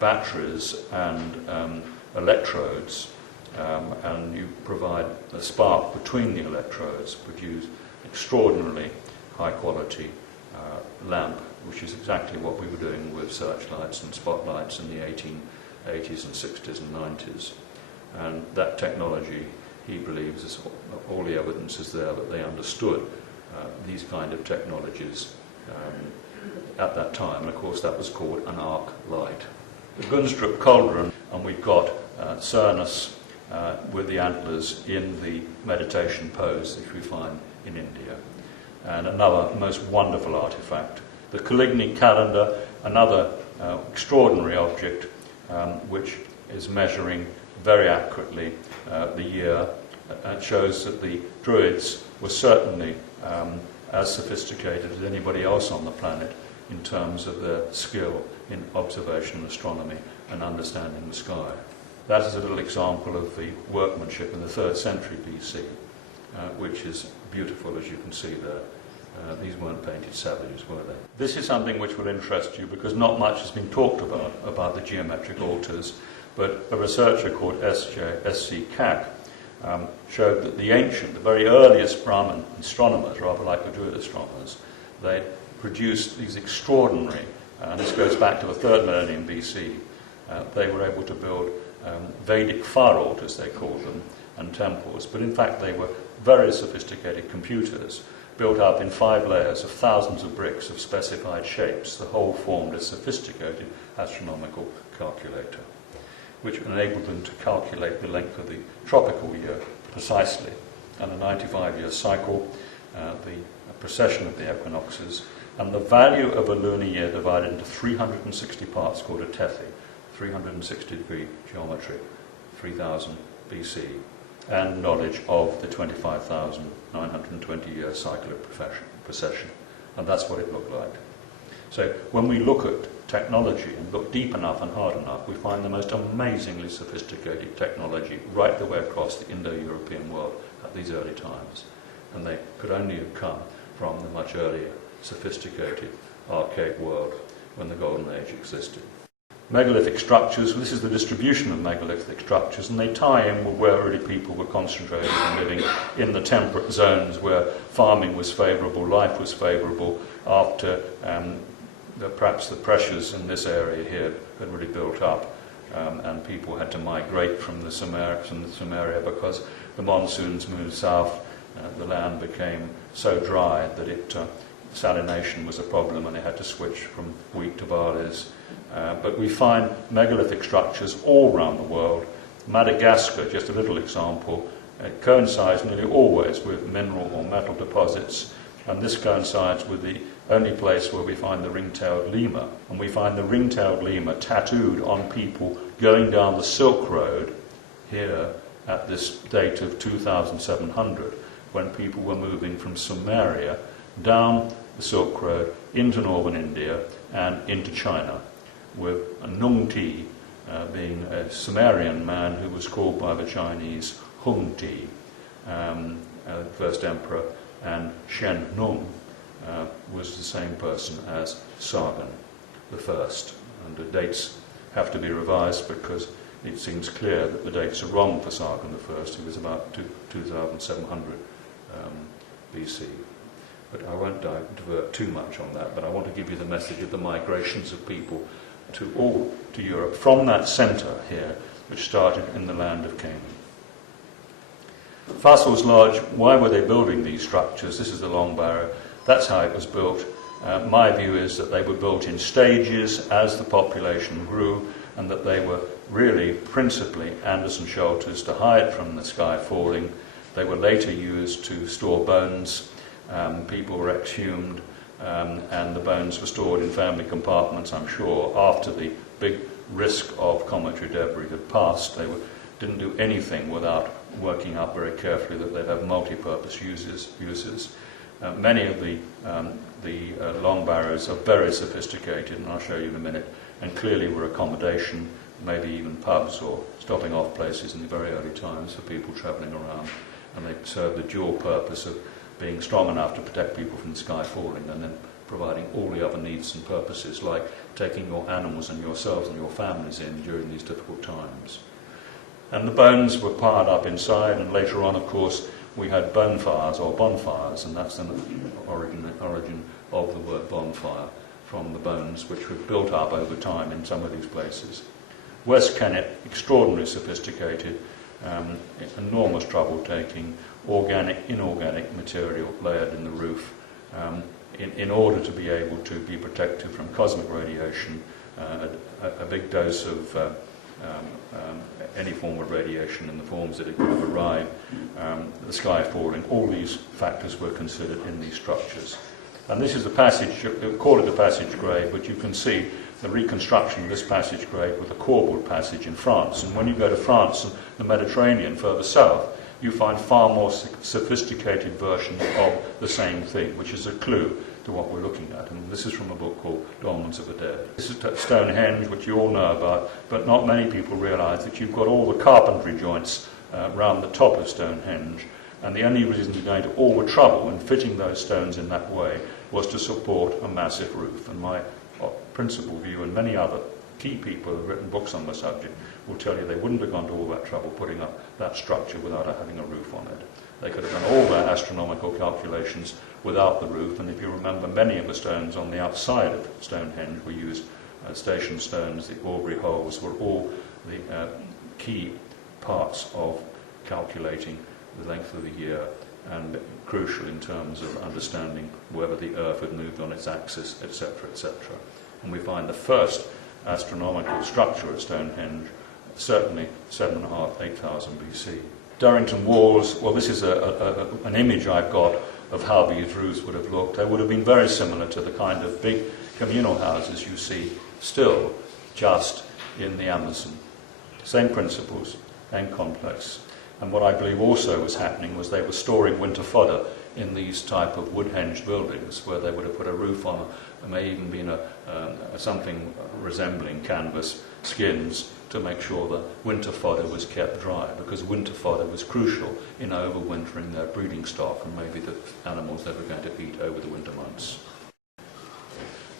batteries and electrodes, and you provide a spark between the electrodes, produce extraordinarily high quality lamp, which is exactly what we were doing with searchlights and spotlights in the 1880s and 60s and 90s. And that technology, he believes, is all the evidence is there that they understood these kind of technologies at that time. And of course that was called an arc light. The Gunstrup cauldron, and we've got Cernus with the antlers in the meditation pose which we find in India. And another most wonderful artifact. The Coligny calendar, another extraordinary object which is measuring very accurately the year, and shows that the Druids were certainly as sophisticated as anybody else on the planet in terms of their skill in observation and astronomy and understanding the sky. That is a little example of the workmanship in the 3rd century BC, which is beautiful, as you can see there. These weren't painted savages, were they? This is something which will interest you because not much has been talked about the geometric altars, but a researcher called S.C. Cack showed that the very earliest Brahmin astronomers, rather like the Druid astronomers, they produced these extraordinary, and this goes back to the 3rd millennium BC, they were able to build Vedic fire altars, they called them, and temples, but in fact they were very sophisticated computers built up in 5 layers of thousands of bricks of specified shapes. The whole formed a sophisticated astronomical calculator, which enabled them to calculate the length of the tropical year precisely, and a 95-year cycle, the precession of the equinoxes, and the value of a lunar year divided into 360 parts called a tethi, 360-degree geometry, 3000 BC, and knowledge of the 25,920-year cycle of precession. And that's what it looked like. So when we look at technology and look deep enough and hard enough, we find the most amazingly sophisticated technology right the way across the Indo-European world at these early times. And they could only have come from the much earlier, sophisticated, archaic world when the Golden Age existed. Megalithic structures, this is the distribution of megalithic structures, and they tie in with where early people were concentrated and living in the temperate zones where farming was favourable, life was favourable, after perhaps the pressures in this area here had really built up, and people had to migrate from the Samaria because the monsoons moved south, the land became so dry that salination was a problem and they had to switch from wheat to barleys. But we find megalithic structures all around the world. Madagascar, just a little example, coincides nearly always with mineral or metal deposits, and this coincides with the only place where we find the ring-tailed lemur. And we find the ring-tailed lemur tattooed on people going down the Silk Road here at this date of 2700, when people were moving from Sumeria down the Silk Road into northern India and into China, with Nung Ti being a Sumerian man who was called by the Chinese Hung Ti, first emperor, and Shen Nung was the same person as Sargon the first. And the dates have to be revised because it seems clear that the dates are wrong for Sargon the first, who was about 2700 BC. But I won't divert too much on that, but I want to give you the message of the migrations of people to Europe from that centre here, which started in the land of Canaan. Fastles Lodge, why were they building these structures? This is the Long Barrow. That's how it was built. My view is that they were built in stages as the population grew, and that they were really principally Anderson shelters to hide from the sky falling. They were later used to store bones. People were exhumed, and the bones were stored in family compartments, I'm sure, after the big risk of cometary debris had passed. They didn't do anything without working out very carefully that they'd have multi-purpose uses. Many of the long barrows are very sophisticated, and I'll show you in a minute, and clearly were accommodation, maybe even pubs or stopping off places in the very early times for people travelling around. And they served the dual purpose of being strong enough to protect people from the sky falling, and then providing all the other needs and purposes, like taking your animals and yourselves and your families in during these difficult times. And the bones were piled up inside, and later on, of course, we had bonfires or bonfires, and that's the origin of the word bonfire, from the bones which were built up over time in some of these places. West Kennet, extraordinarily sophisticated, enormous trouble taking organic, inorganic material layered in the roof in order to be able to be protected from cosmic radiation, a big dose of any form of radiation in the forms that it could have arrived, the sky falling. All these factors were considered in these structures. And this is the passage, call it the passage grave, but you can see the reconstruction of this passage grave with the corbelled passage in France. And when you go to France and the Mediterranean further south, you find far more sophisticated versions of the same thing, which is a clue to what we're looking at. And this is from a book called Dolmens of the Dead. This is Stonehenge, which you all know about, but not many people realise that you've got all the carpentry joints round the top of Stonehenge, and the only reason you're going to all the trouble in fitting those stones in that way was to support a massive roof. And my principal view, and many other key people who have written books on the subject, will tell you they wouldn't have gone to all that trouble putting up that structure without having a roof on it. They could have done all their astronomical calculations without the roof, and if you remember, many of the stones on the outside of Stonehenge were used, station stones, the Aubrey holes were all the key parts of calculating the length of the year, and crucial in terms of understanding whether the Earth had moved on its axis, etc., etc. And we find the first astronomical structure at Stonehenge, certainly 7,500, 8,000 BC. Durrington walls, well, this is an image I've got of how these roofs would have looked. They would have been very similar to the kind of big communal houses you see still just in the Amazon. Same principles, same complex. And what I believe also was happening was they were storing winter fodder in these type of wood-hinged buildings, where they would have put a roof on, there may even been something resembling canvas skins to make sure that winter fodder was kept dry, because winter fodder was crucial in overwintering their breeding stock and maybe the animals they were going to eat over the winter months.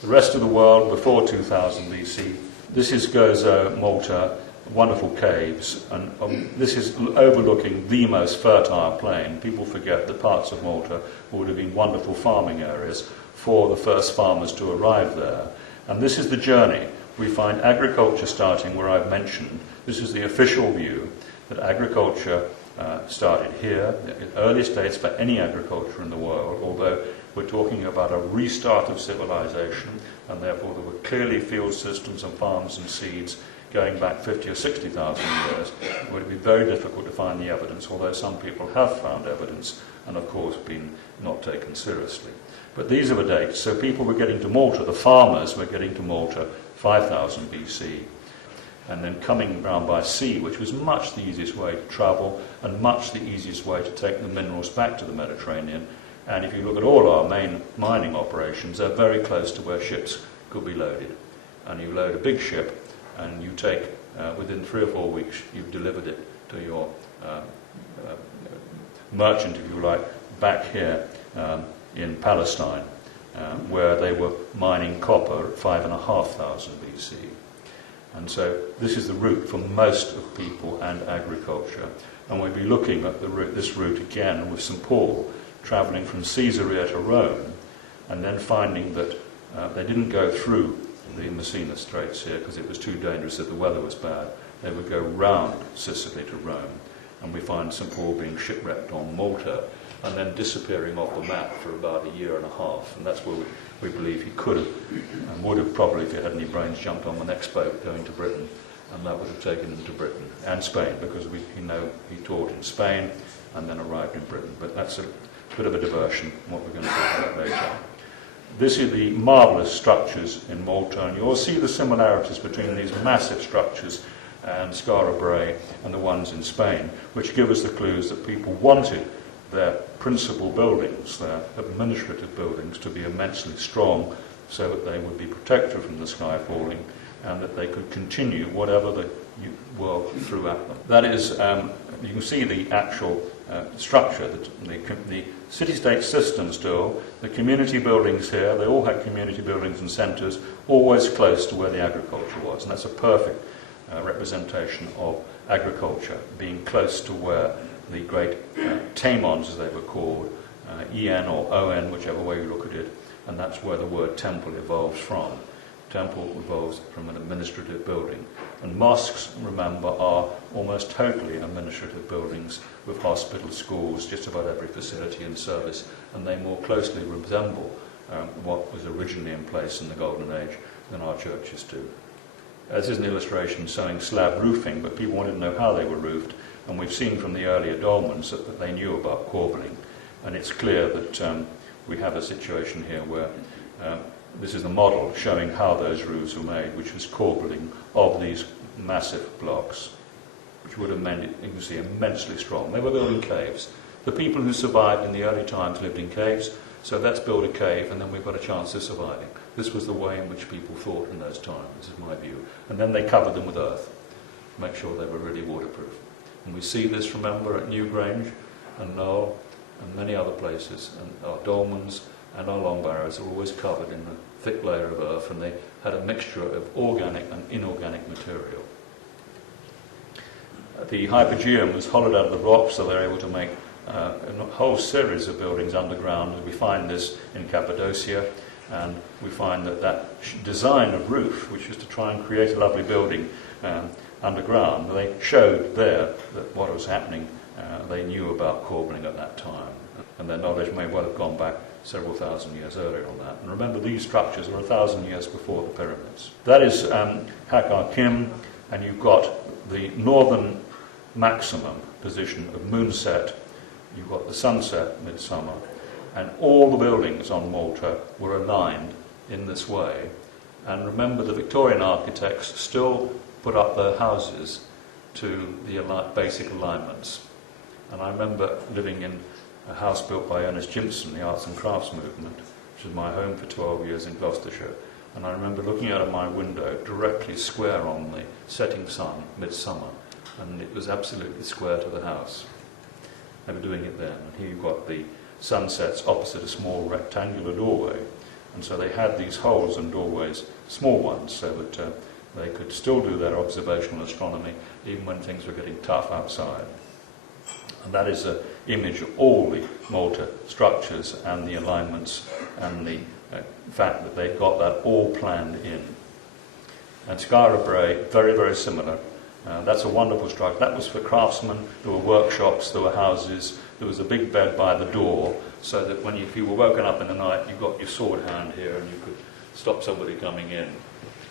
The rest of the world before 2000 BC, this is Gozo, Malta, wonderful caves, and this is overlooking the most fertile plain. People forget that parts of Malta would have been wonderful farming areas for the first farmers to arrive there. And this is the journey. We find agriculture starting where I've mentioned. This is the official view, that agriculture started here, in earliest dates for any agriculture in the world, although we're talking about a restart of civilization, and therefore there were clearly field systems and farms and seeds going back 50 or 60,000 years. It would be very difficult to find the evidence, although some people have found evidence and of course been not taken seriously. But these are the dates. So people were getting to Malta, the farmers were getting to Malta 5000 BC, and then coming round by sea, which was much the easiest way to travel and much the easiest way to take the minerals back to the Mediterranean. And if you look at all our main mining operations, they're very close to where ships could be loaded. And you load a big ship, and you take, within 3 or 4 weeks, you've delivered it to your merchant, if you like, back here in Palestine, where they were mining copper at 5,500 BC. And so this is the route for most of people and agriculture. And we'll be looking at this route again with St. Paul travelling from Caesarea to Rome, and then finding that they didn't go through the Messina Straits here because it was too dangerous if the weather was bad. They would go round Sicily to Rome, and we find St. Paul being shipwrecked on Malta and then disappearing off the map for about a year and a half, and that's where we believe he could have and would have probably, if he had any brains, jumped on the next boat going to Britain, and that would have taken him to Britain and Spain, because we know he taught in Spain and then arrived in Britain. But that's a bit of a diversion, what we're going to talk about later. This is the marvellous structures in Malta, and you'll see the similarities between these massive structures and Skara Brae and the ones in Spain, which give us the clues that people wanted their principal buildings, their administrative buildings, to be immensely strong so that they would be protected from the sky falling and that they could continue whatever the world threw at them. That is, you can see the actual structure, the city-state system still, the community buildings here, they all had community buildings and centres, always close to where the agriculture was, and that's a perfect representation of agriculture, being close to where the great tamons, as they were called, En or On, whichever way you look at it, and that's where the word temple evolves from. Temple evolves from an administrative building. And mosques, remember, are almost totally administrative buildings with hospitals, schools, just about every facility and service, and they more closely resemble what was originally in place in the Golden Age than our churches do. As is an illustration showing slab roofing, but people wanted to know how they were roofed, and we've seen from the earlier dolmens that they knew about corbelling, and it's clear that we have a situation here where this is a model showing how those roofs were made, which was corbelling of these massive blocks, which would have made it, you can see, immensely strong. They were building caves. The people who survived in the early times lived in caves, so let's build a cave and then we've got a chance of surviving. This was the way in which people thought in those times, this is my view. And then they covered them with earth to make sure they were really waterproof. And we see this, remember, at Newgrange and Knoll and many other places, and our dolmens and our long barrows are always covered in a thick layer of earth, and they had a mixture of organic and inorganic material. The hypogeum was hollowed out of the rock, so they're able to make a whole series of buildings underground. We find this in Cappadocia, and we find that design of roof, which was to try and create a lovely building underground, they showed there that what was happening, they knew about corbelling at that time, and their knowledge may well have gone back several thousand years earlier on that. And remember, these structures are 1,000 years before the pyramids. That is Hakar Kim, and you've got the northern maximum position of moonset, you've got the sunset, midsummer, and all the buildings on Malta were aligned in this way. And remember, the Victorian architects still put up their houses to the basic alignments. And I remember living in a house built by Ernest Jimson, the arts and crafts movement, which was my home for 12 years in Gloucestershire. And I remember looking out of my window directly square on the setting sun, midsummer, and it was absolutely square to the house. They were doing it then. And here you've got the sunsets opposite a small rectangular doorway. And so they had these holes and doorways, small ones, so that they could still do their observational astronomy even when things were getting tough outside. And that is an image of all the Malta structures and the alignments and the fact that they've got that all planned in. And Skara Brae, very, very similar. That's a wonderful structure. That was for craftsmen. There were workshops, there were houses, there was a big bed by the door, so that when if you were woken up in the night, you got your sword hand here and you could stop somebody coming in.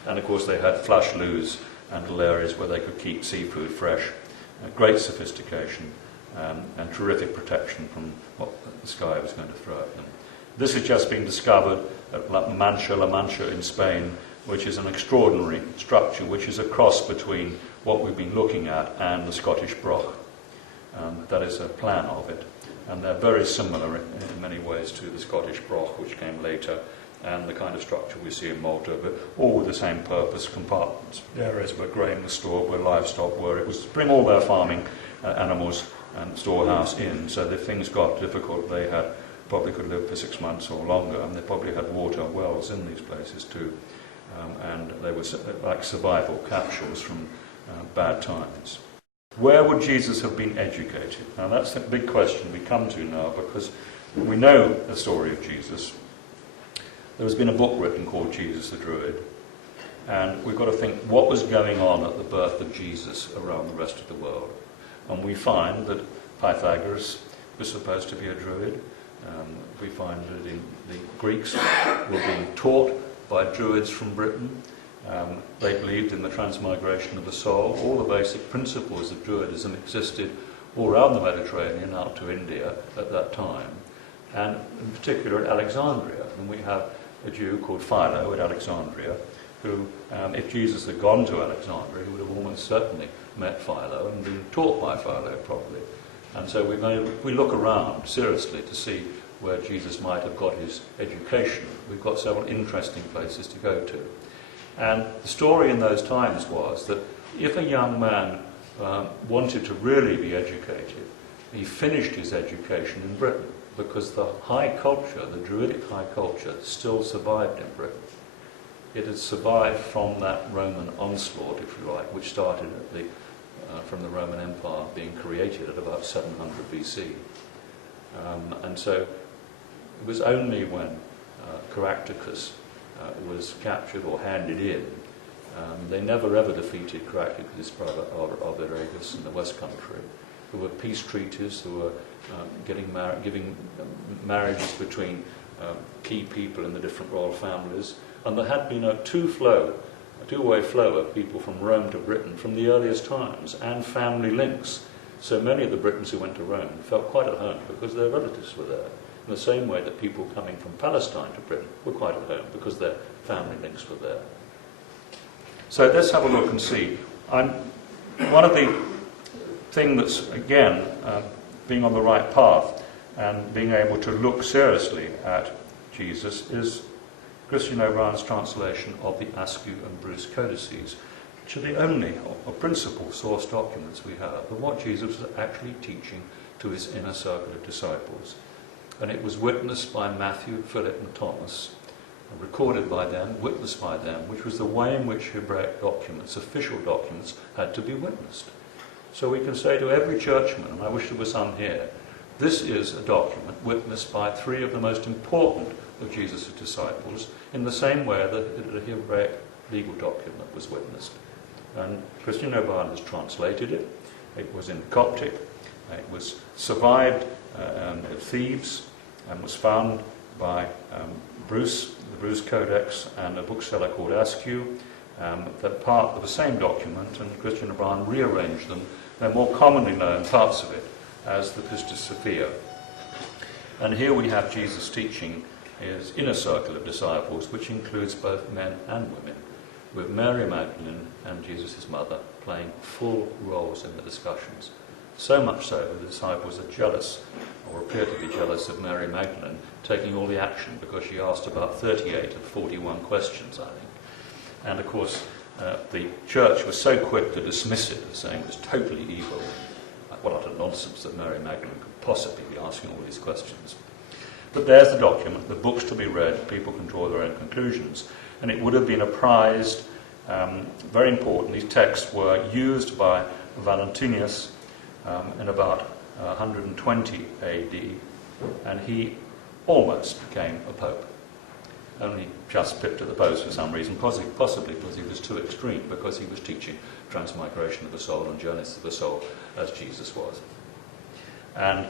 And of course they had flush loos and little areas where they could keep seafood fresh. Great sophistication. And terrific protection from what the sky was going to throw at them. This has just been discovered at La Mancha in Spain, which is an extraordinary structure, which is a cross between what we've been looking at and the Scottish Broch. That is a plan of it. And they're very similar in many ways to the Scottish Broch, which came later, and the kind of structure we see in Malta, but all with the same purpose, compartments. Areas where grain was stored, where livestock were. It was to bring all their farming animals and storehouse in, so that if things got difficult, they probably could live for 6 months or longer, and they probably had water wells in these places too, and they were like survival capsules from bad times. Where would Jesus have been educated? Now that's the big question we come to now, because we know the story of Jesus. There has been a book written called Jesus the Druid, and we've got to think what was going on at the birth of Jesus around the rest of the world. And we find that Pythagoras was supposed to be a Druid. We find that the Greeks were being taught by Druids from Britain. They believed in the transmigration of the soul. All the basic principles of Druidism existed all around the Mediterranean out to India at that time, and in particular at Alexandria. And we have a Jew called Philo at Alexandria, who, if Jesus had gone to Alexandria, he would have almost certainly met Philo and been taught by Philo probably. And so we look around seriously to see where Jesus might have got his education. We've got several interesting places to go to. And the story in those times was that if a young man wanted to really be educated, he finished his education in Britain, because the high culture, the Druidic high culture, still survived in Britain. It had survived from that Roman onslaught, if you like, which started from the Roman Empire being created at about 700 BC. And so it was only when Caractacus was captured or handed in. They never ever defeated Caractacus' brother Arviragus in the West Country. There were peace treaties, there were giving marriages between key people in the different royal families, and there had been a two-way flow of people from Rome to Britain from the earliest times, and family links. So many of the Britons who went to Rome felt quite at home because their relatives were there, in the same way that people coming from Palestine to Britain were quite at home because their family links were there. So let's have a look and see. One of the things that's, again, being on the right path and being able to look seriously at Jesus is Christian O'Brien's translation of the Askew and Bruce Codices, which are the only or principal source documents we have of what Jesus was actually teaching to his inner circle of disciples. And it was witnessed by Matthew, Philip and Thomas, recorded by them, witnessed by them, which was the way in which Hebraic documents, official documents, had to be witnessed. So we can say to every churchman, and I wish there were some here, this is a document witnessed by three of the most important of Jesus' disciples, in the same way that the Hebraic legal document was witnessed. And Christian O'Brien has translated it. It was in Coptic. It was survived at Thebes and was found by Bruce, the Bruce Codex, and a bookseller called Askew. They're part of the same document, and Christian O'Brien rearranged them. They're more commonly known, parts of it, as the Pistis Sophia. And here we have Jesus teaching his inner circle of disciples, which includes both men and women, with Mary Magdalene and Jesus' mother playing full roles in the discussions. So much so that the disciples are jealous, or appear to be jealous, of Mary Magdalene taking all the action, because she asked about 38 of 41 questions, I think. And of course, the church was so quick to dismiss it as saying it was totally evil. What utter nonsense that Mary Magdalene could possibly be asking all these questions. But there's the document, the book's to be read, people can draw their own conclusions. And it would have been apprised, very important, these texts were used by Valentinus in about 120 AD, and he almost became a pope. Only just pipped at the post for some reason, possibly because he was too extreme, because he was teaching transmigration of the soul and journeys of the soul as Jesus was. And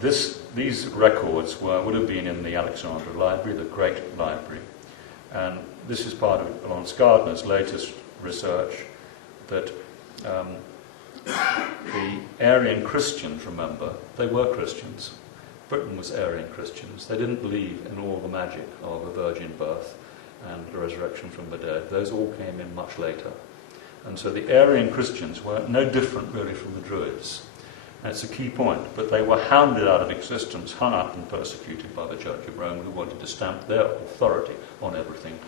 these records would have been in the Alexandria Library, the great library. And this is part of Lawrence Gardner's latest research, that the Arian Christians, remember, they were Christians. Britain was Arian Christians. They didn't believe in all the magic of a virgin birth and the resurrection from the dead. Those all came in much later. And so the Arian Christians were no different really from the Druids. And it's a key point. But they were hounded out of existence, hung up and persecuted by the Church of Rome, who wanted to stamp their authority on everything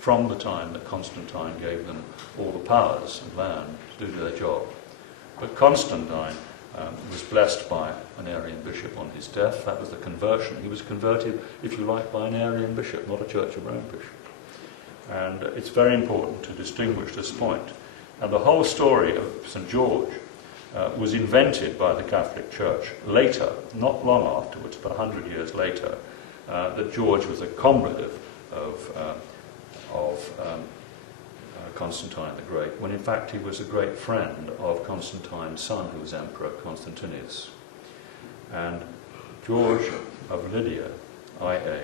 from the time that Constantine gave them all the powers and land to do their job. But Constantine was blessed by an Arian bishop on his death. That was the conversion. He was converted, if you like, by an Arian bishop, not a Church of Rome bishop. And it's very important to distinguish this point. And the whole story of St. George was invented by the Catholic Church later, not long afterwards, but 100 years later, that George was a comrade of Constantine the Great, when in fact he was a great friend of Constantine's son, who was Emperor Constantinus. And George of Lydia, IA,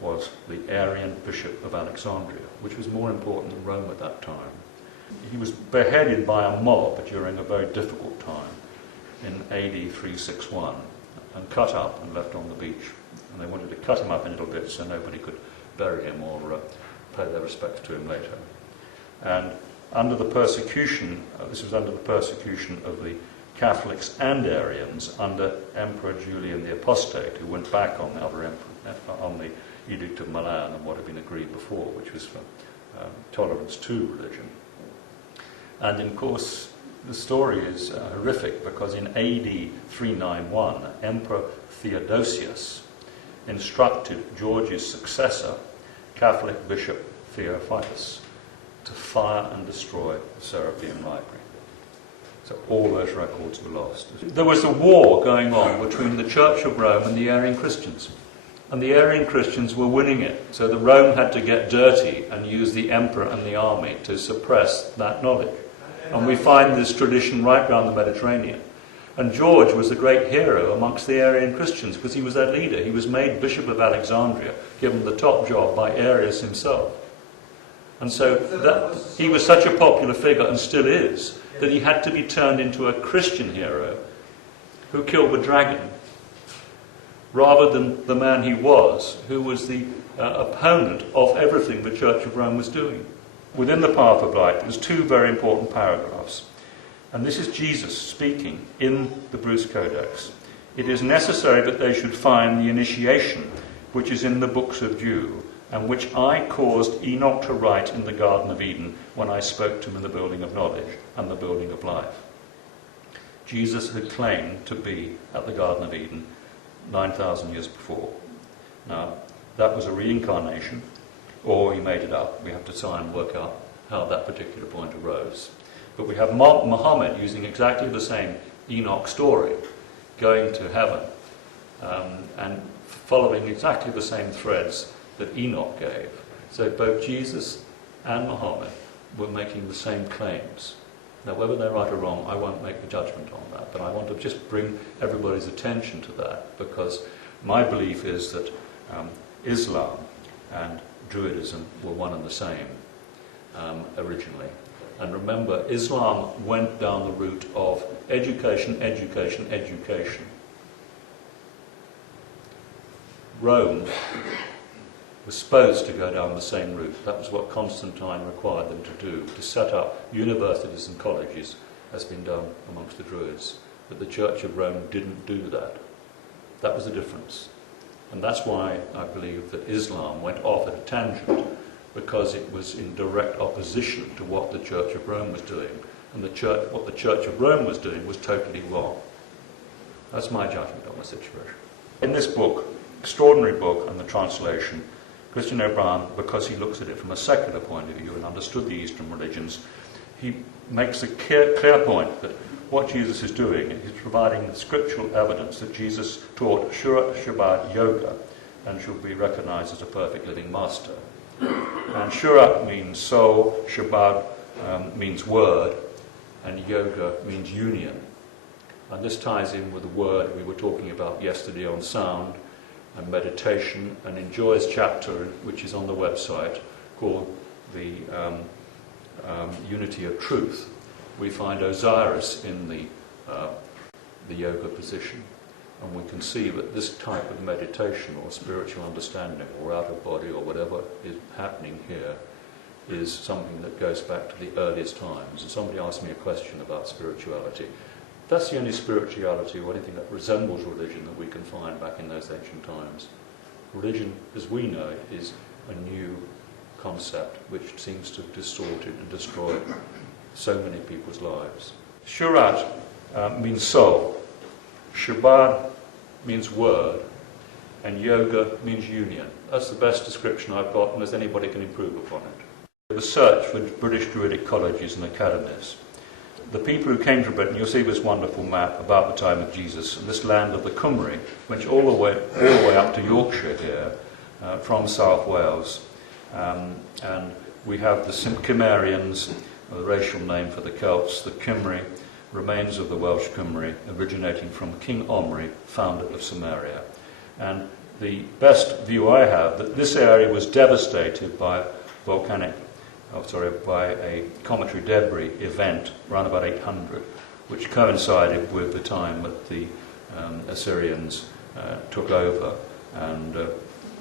was the Arian Bishop of Alexandria, which was more important than Rome at that time. He was beheaded by a mob during a very difficult time in AD 361 and cut up and left on the beach. And they wanted to cut him up in little bits so nobody could bury him or pay their respects to him later. And under the persecution, this was under the persecution of the Catholics and Arians under Emperor Julian the Apostate, who went back on the other emperor, on the Edict of Milan and what had been agreed before, which was for tolerance to religion. And of course, the story is horrific because in AD 391, Emperor Theodosius instructed George's successor, Catholic Bishop Theophitus, to fire and destroy the Serapeum Library. So all those records were lost. There was a war going on between the Church of Rome and the Arian Christians. And the Arian Christians were winning it. So the Rome had to get dirty and use the emperor and the army to suppress that knowledge. And we find this tradition right round the Mediterranean. And George was a great hero amongst the Arian Christians because he was their leader. He was made Bishop of Alexandria, given the top job by Arius himself. And so he was such a popular figure, and still is, that he had to be turned into a Christian hero who killed the dragon, rather than the man he was, who was the opponent of everything the Church of Rome was doing. Within the Path of Light, there's two very important paragraphs. And this is Jesus speaking in the Bruce Codex. It is necessary that they should find the initiation which is in the books of Dew, and which I caused Enoch to write in the Garden of Eden when I spoke to him in the building of knowledge and the building of life. Jesus had claimed to be at the Garden of Eden 9,000 years before. Now, that was a reincarnation, or he made it up. We have to try and work out how that particular point arose. But we have Muhammad using exactly the same Enoch story, going to heaven, and following exactly the same threads that Enoch gave. So both Jesus and Muhammad were making the same claims. Now, whether they're right or wrong, I won't make the judgment on that, but I want to just bring everybody's attention to that, because my belief is that Islam and Druidism were one and the same originally. And remember, Islam went down the route of education, education, education. Rome was supposed to go down the same route. That was what Constantine required them to do, to set up universities and colleges, as been done amongst the Druids. But the Church of Rome didn't do that. That was the difference. And that's why I believe that Islam went off at a tangent, because it was in direct opposition to what the Church of Rome was doing. And what the Church of Rome was doing was totally wrong. That's my judgment on the situation. In this book, extraordinary book and the translation, Christian O'Brien, because he looks at it from a secular point of view and understood the Eastern religions, he makes a clear point that what Jesus is doing is providing scriptural evidence that Jesus taught Shura Shabbat Yoga and should be recognized as a perfect living master. And Shura means soul, Shabbat means word, and Yoga means union. And this ties in with the word we were talking about yesterday on sound and meditation, and in Joy's chapter, which is on the website, called the Unity of Truth, we find Osiris in the yoga position, and we can see that this type of meditation or spiritual understanding or out of body or whatever is happening here is something that goes back to the earliest times. And somebody asked me a question about spirituality. That's the only spirituality or anything that resembles religion that we can find back in those ancient times. Religion, as we know it, is a new concept which seems to have distorted and destroyed so many people's lives. Shurat means soul, Shabbat means word, and yoga means union. That's the best description I've got, unless anybody can improve upon it. The search for British Druidic colleges and academies. the people who came to Britain, you'll see this wonderful map about the time of Jesus, and this land of the Cymry, which all the way up to Yorkshire here, from South Wales. And we have the Cimmerians, the racial name for the Celts, the Cymry, remains of the Welsh Cymry, originating from King Omri, founder of Samaria. And the best view I have, that this area was devastated by by a cometary debris event around about 800, which coincided with the time that the Assyrians took over and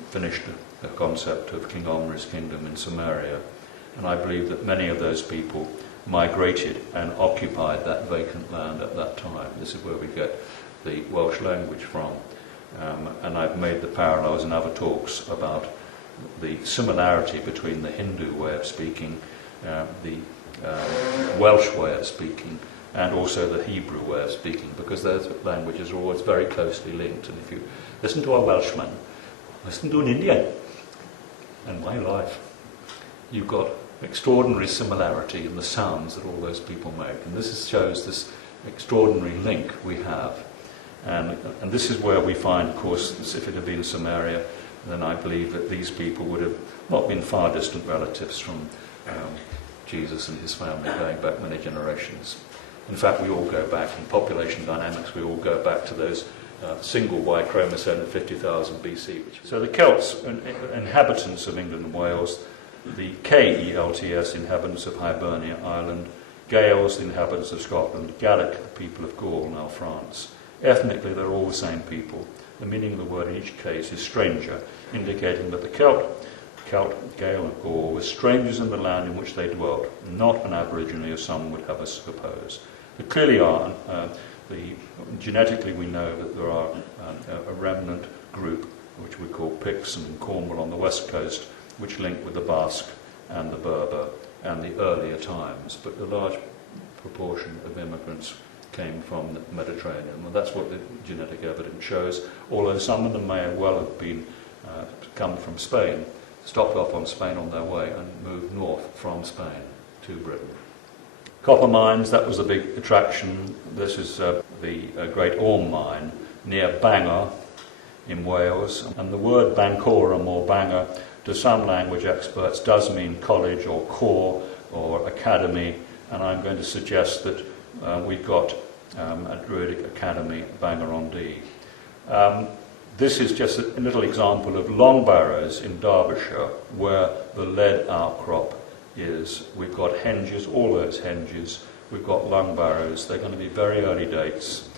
finished the concept of King Omri's kingdom in Samaria. And I believe that many of those people migrated and occupied that vacant land at that time. This is where we get the Welsh language from. And I've made the parallels in other talks about the similarity between the Hindu way of speaking, the Welsh way of speaking, and also the Hebrew way of speaking, because those languages are always very closely linked. And if you listen to a Welshman, listen to an Indian, and my life, you've got extraordinary similarity in the sounds that all those people make. And this shows this extraordinary link we have. And this is where we find, of course, if it had been Samaria, then I believe that these people would have not been far distant relatives from Jesus and his family, going back many generations. In fact, we all go back, in population dynamics, we all go back to those single Y chromosome of 50,000 BC. So the Celts, inhabitants of England and Wales, the Kelts, inhabitants of Hibernia, Ireland, Gaels, the inhabitants of Scotland, Gallic, the people of Gaul, now France. Ethnically, they're all the same people. The meaning of the word in each case is stranger, indicating that the Celt, Gael, and Gaul were strangers in the land in which they dwelt, not an aborigine as some would have us suppose. There clearly are, genetically we know that there are a remnant group, which we call Picts and Cornwall on the west coast, which link with the Basque and the Berber and the earlier times, but the large proportion of immigrants came from the Mediterranean. And that's what the genetic evidence shows, although some of them may well have been come from Spain, stopped off on Spain on their way and moved north from Spain to Britain. Copper mines, that was a big attraction. This is the Great Orme mine near Bangor in Wales. And the word Bancorum or Bangor, to some language experts, does mean college or corps or academy. And I'm going to suggest that we've got a Druidic academy, Bangor-on-Dee. This is just a little example of long barrows in Derbyshire, where the lead outcrop is. We've got henges, all those henges. We've got lung barrows. They're going to be very early dates.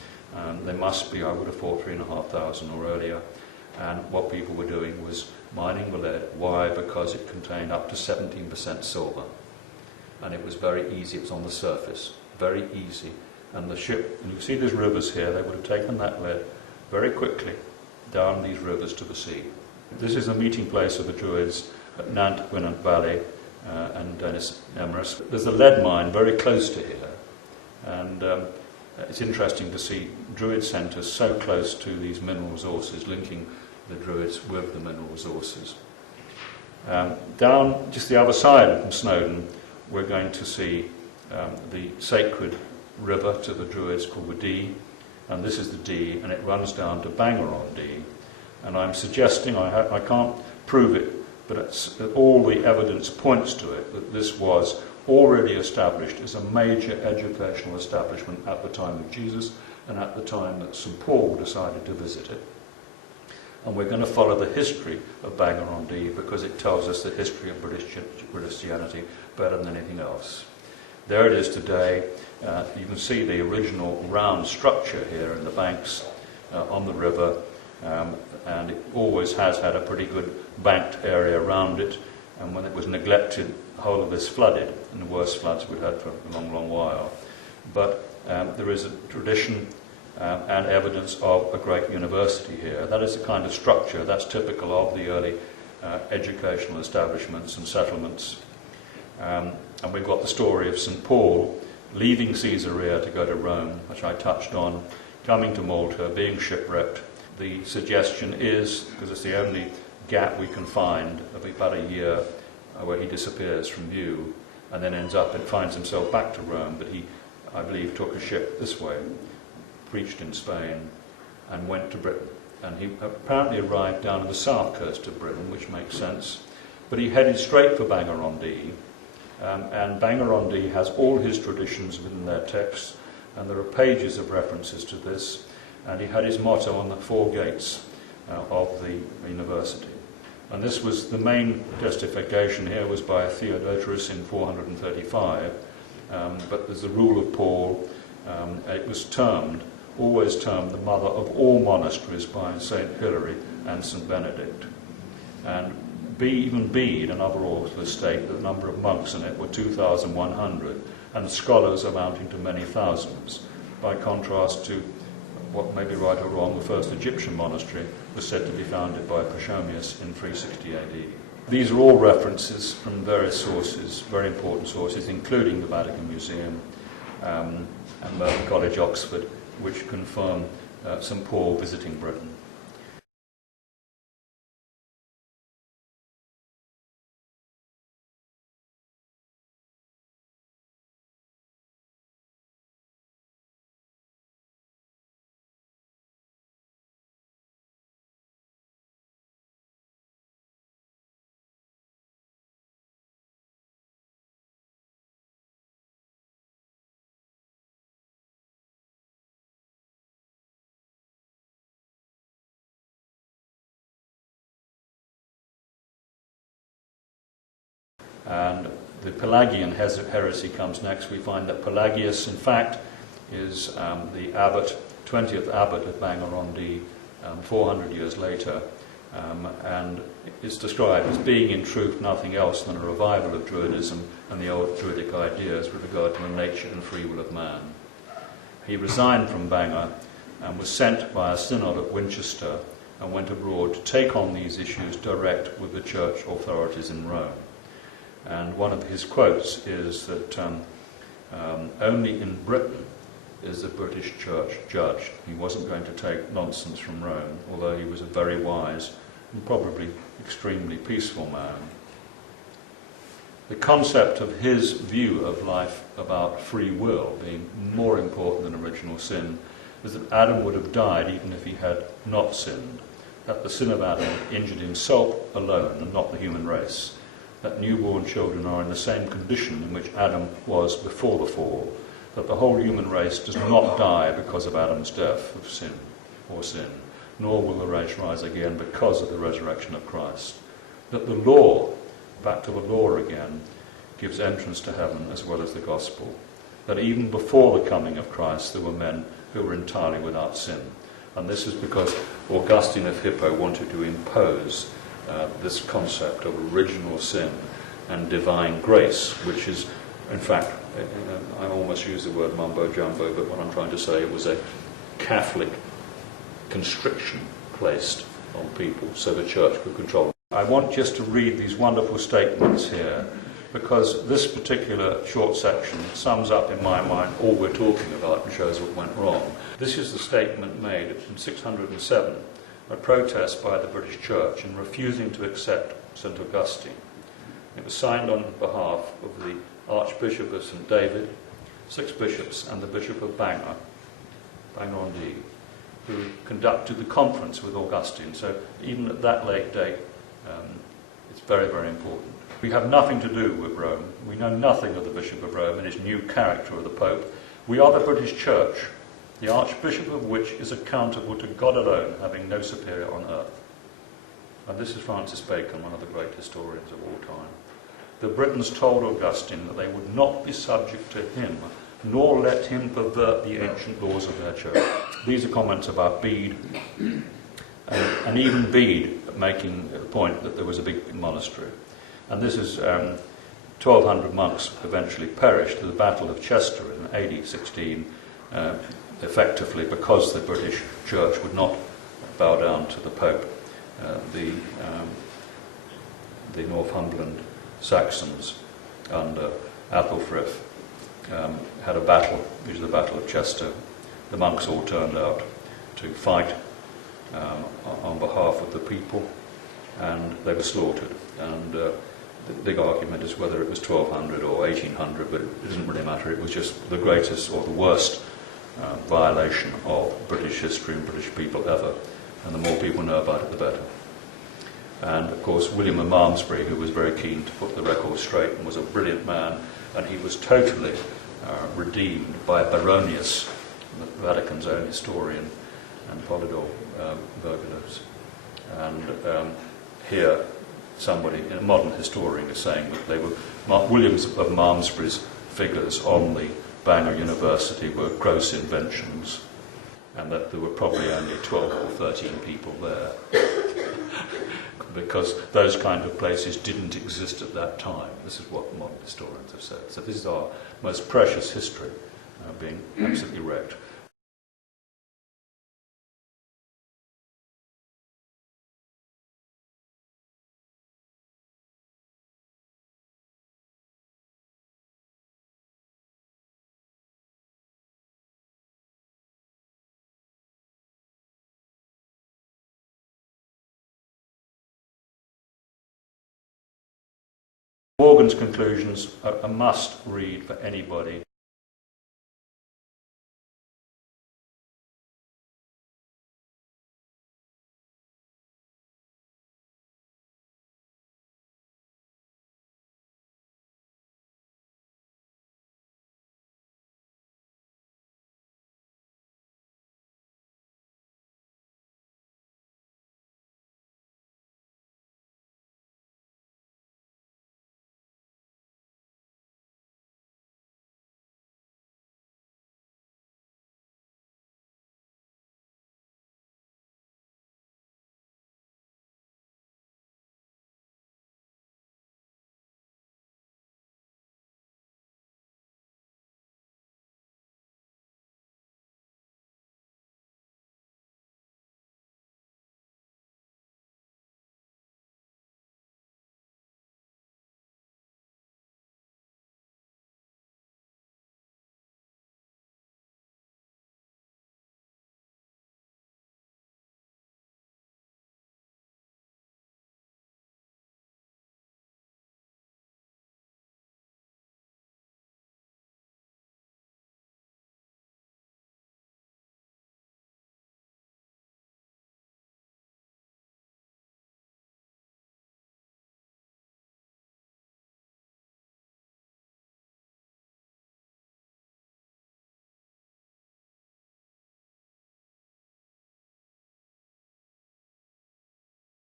They must be, I would have thought, 3,500 or earlier. And what people were doing was mining the lead. Why? Because it contained up to 17% silver. And it was very easy. It was on the surface. Very easy. And the ship, and you see these rivers here, they would have taken that lead very quickly down these rivers to the sea. This is the meeting place of the Druids at Nant Gwynant Valley and Dennis Emrys. There's a lead mine very close to here, and it's interesting to see Druid centres so close to these mineral resources, linking the Druids with the mineral resources. Down just the other side from Snowdon, we're going to see the sacred river to the Druids called the Dee, and this is the Dee, and it runs down to Bangor-on-Dee. And I'm suggesting, I can't prove it, but all the evidence points to it, that this was already established as a major educational establishment at the time of Jesus and at the time that St. Paul decided to visit it. And we're going to follow the history of Bangor-on-Dee because it tells us the history of British Christianity better than anything else. There it is today. You can see the original round structure here in the banks on the river, and it always has had a pretty good banked area around it. And when it was neglected, the whole of this flooded, and the worst floods we've had for a long, long while. But there is a tradition and evidence of a great university here. That is the kind of structure that's typical of the early educational establishments and settlements. And we've got the story of St. Paul leaving Caesarea to go to Rome, which I touched on, coming to Malta, being shipwrecked. The suggestion is, because it's the only gap we can find, of about a year where he disappears from view and then ends up and finds himself back to Rome, but he I believe, took a ship this way, preached in Spain, and went to Britain. And he apparently arrived down on the south coast of Britain, which makes sense. But he headed straight for Bangor-on-Dee, and Bangor-on-Dee has all his traditions within their texts, and there are pages of references to this, and he had his motto on the 4 gates of the university. And this was the main justification here was by Theodotus in 435, but there's the rule of Paul. It was always termed the mother of all monasteries by St. Hilary and St. Benedict. And even Bede, another authors state that the number of monks in it were 2,100, and scholars amounting to many thousands, by contrast to what may be right or wrong, the first Egyptian monastery was said to be founded by Pachomius in 360 AD. These are all references from various sources, very important sources, including the Vatican Museum and Merton College, Oxford, which confirm St. Paul visiting Britain. And the Pelagian heresy comes next. We find that Pelagius, in fact, is the abbot, 20th abbot of Bangor-on-Dee, 400 years later, and is described as being in truth nothing else than a revival of Druidism and the old Druidic ideas with regard to the nature and free will of man. He resigned from Bangor and was sent by a synod at Winchester and went abroad to take on these issues direct with the church authorities in Rome. And one of his quotes is that only in Britain is the British church judged. He wasn't going to take nonsense from Rome, although he was a very wise and probably extremely peaceful man. The concept of his view of life about free will being more important than original sin is that Adam would have died even if he had not sinned, that the sin of Adam injured himself alone and not the human race, that newborn children are in the same condition in which Adam was before the fall, that the whole human race does not die because of Adam's death of sin, nor will the race rise again because of the resurrection of Christ, that the law, back to the law again, gives entrance to heaven as well as the gospel, that even before the coming of Christ there were men who were entirely without sin. And this is because Augustine of Hippo wanted to impose this concept of original sin and divine grace, which is, in fact, I almost use the word mumbo-jumbo, but what I'm trying to say, it was a Catholic constriction placed on people so the church could control them. I want just to read these wonderful statements here, because this particular short section sums up in my mind all we're talking about and shows what went wrong. This is the statement made in 607, a protest by the British Church in refusing to accept St. Augustine. It was signed on behalf of the Archbishop of St. David, 6 bishops, and the Bishop of Bangor-on-Dee, who conducted the conference with Augustine. So even at that late date, it's very, very important. We have nothing to do with Rome. We know nothing of the Bishop of Rome and his new character of the Pope. We are the British Church, the Archbishop of which is accountable to God alone, having no superior on earth. And this is Francis Bacon, one of the great historians of all time. The Britons told Augustine that they would not be subject to him, nor let him pervert the ancient laws of their church. These are comments about Bede, and even Bede making the point that there was a big monastery. And this is 1,200 monks eventually perished at the Battle of Chester in AD 16, effectively because the British Church would not bow down to the Pope. The Northumberland Saxons under Athelfrith had a battle, which is the Battle of Chester. The monks all turned out to fight on behalf of the people, and they were slaughtered. And the big argument is whether it was 1200 or 1800, but it doesn't really matter. It was just the greatest or the worst violation of British history and British people ever, and the more people know about it, the better. And of course, William of Malmesbury, who was very keen to put the record straight and was a brilliant man, and he was totally redeemed by Baronius, the Vatican's own historian, and Polydor Virgilius. And here, somebody, a modern historian, is saying that they were Williams of Malmesbury's figures on the Bangor University were gross inventions, and that there were probably only 12 or 13 people there, because those kind of places didn't exist at that time. This is what modern historians have said. So this is our most precious history being absolutely wrecked. Morgan's conclusions are a must read for anybody.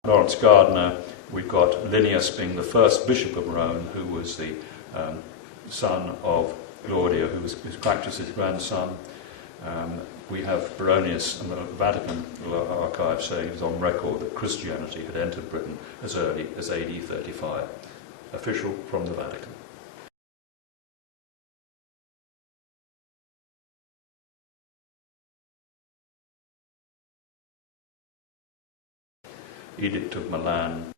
Lawrence Gardner, we've got Linnaeus being the first bishop of Rome, who was the son of Claudia, who was Practice's grandson. We have Baronius and the Vatican archive saying it was on record that Christianity had entered Britain as early as AD 35. Official from the Vatican. Edict of Milan.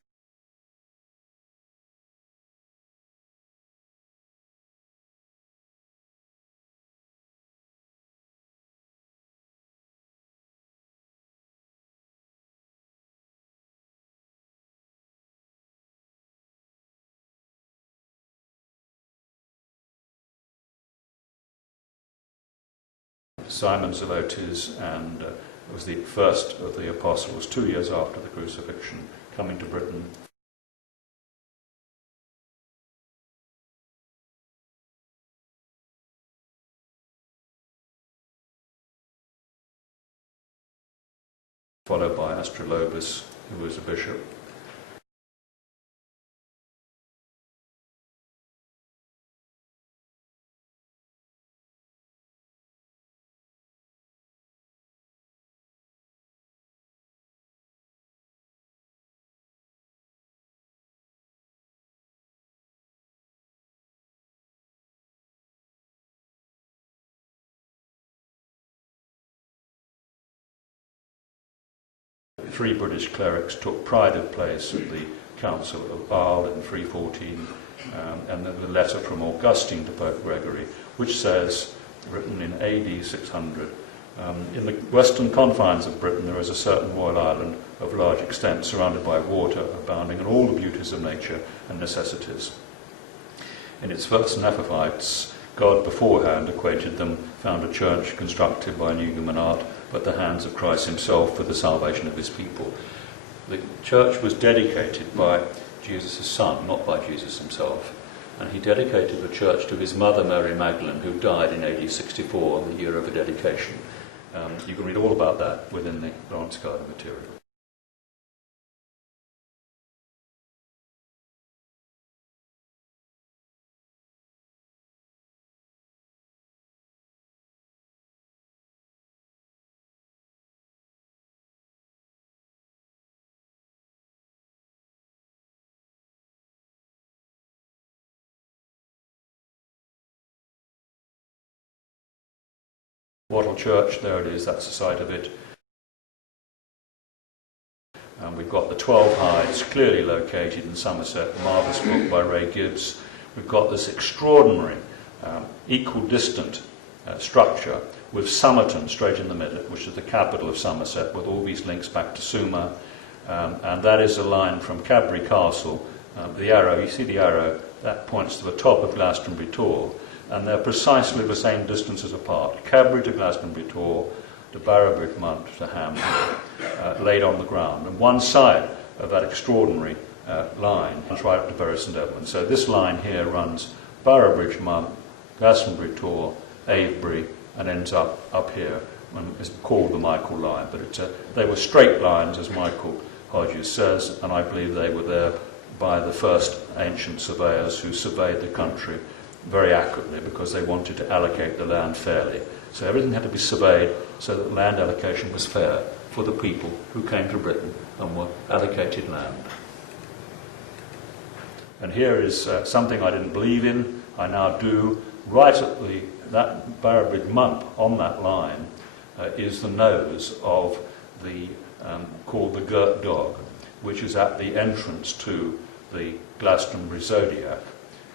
Simon Zelotes, and was the first of the apostles 2 years after the crucifixion, coming to Britain. Followed by Astrolobus, who was a bishop. Three British clerics took pride of place at the Council of Arles in 314, and then the letter from Augustine to Pope Gregory, which says, written in AD 600, In the western confines of Britain there is a certain royal island of large extent surrounded by water abounding in all the beauties of nature and necessities. In its first Nephites, God beforehand acquainted them, found a church constructed by new human art, but the hands of Christ himself for the salvation of his people. The church was dedicated by Jesus' son, not by Jesus himself, and he dedicated the church to his mother Mary Magdalene, who died in AD 64, the year of her dedication. You can read all about that within the Lawrence Gardner material. Wattle Church, there it is, that's the site of it. And we've got the 12 Hides, clearly located in Somerset, a marvellous book by Ray Gibbs. We've got this extraordinary, equidistant structure with Somerton straight in the middle, which is the capital of Somerset, with all these links back to Sumer. And that is a line from Cadbury Castle. The arrow, you see the arrow, that points to the top of Glastonbury Tor. And they're precisely the same distances apart. Cadbury to Glastonbury Tor, to Boroughbridge Mount to Ham, laid on the ground. And one side of that extraordinary line runs right up to Bury St Edmunds. So this line here runs Boroughbridge Mount, Glastonbury Tor, Avebury, and ends up here. And it's called the Michael line. But they were straight lines, as Michael Hodges says, and I believe they were there by the first ancient surveyors who surveyed the country very accurately because they wanted to allocate the land fairly. So everything had to be surveyed so that land allocation was fair for the people who came to Britain and were allocated land. And here is something I didn't believe in, I now do. Right at that Boroughbridge Mump on that line is the nose of the called the Girt Dog, which is at the entrance to the Glastonbury Zodiac.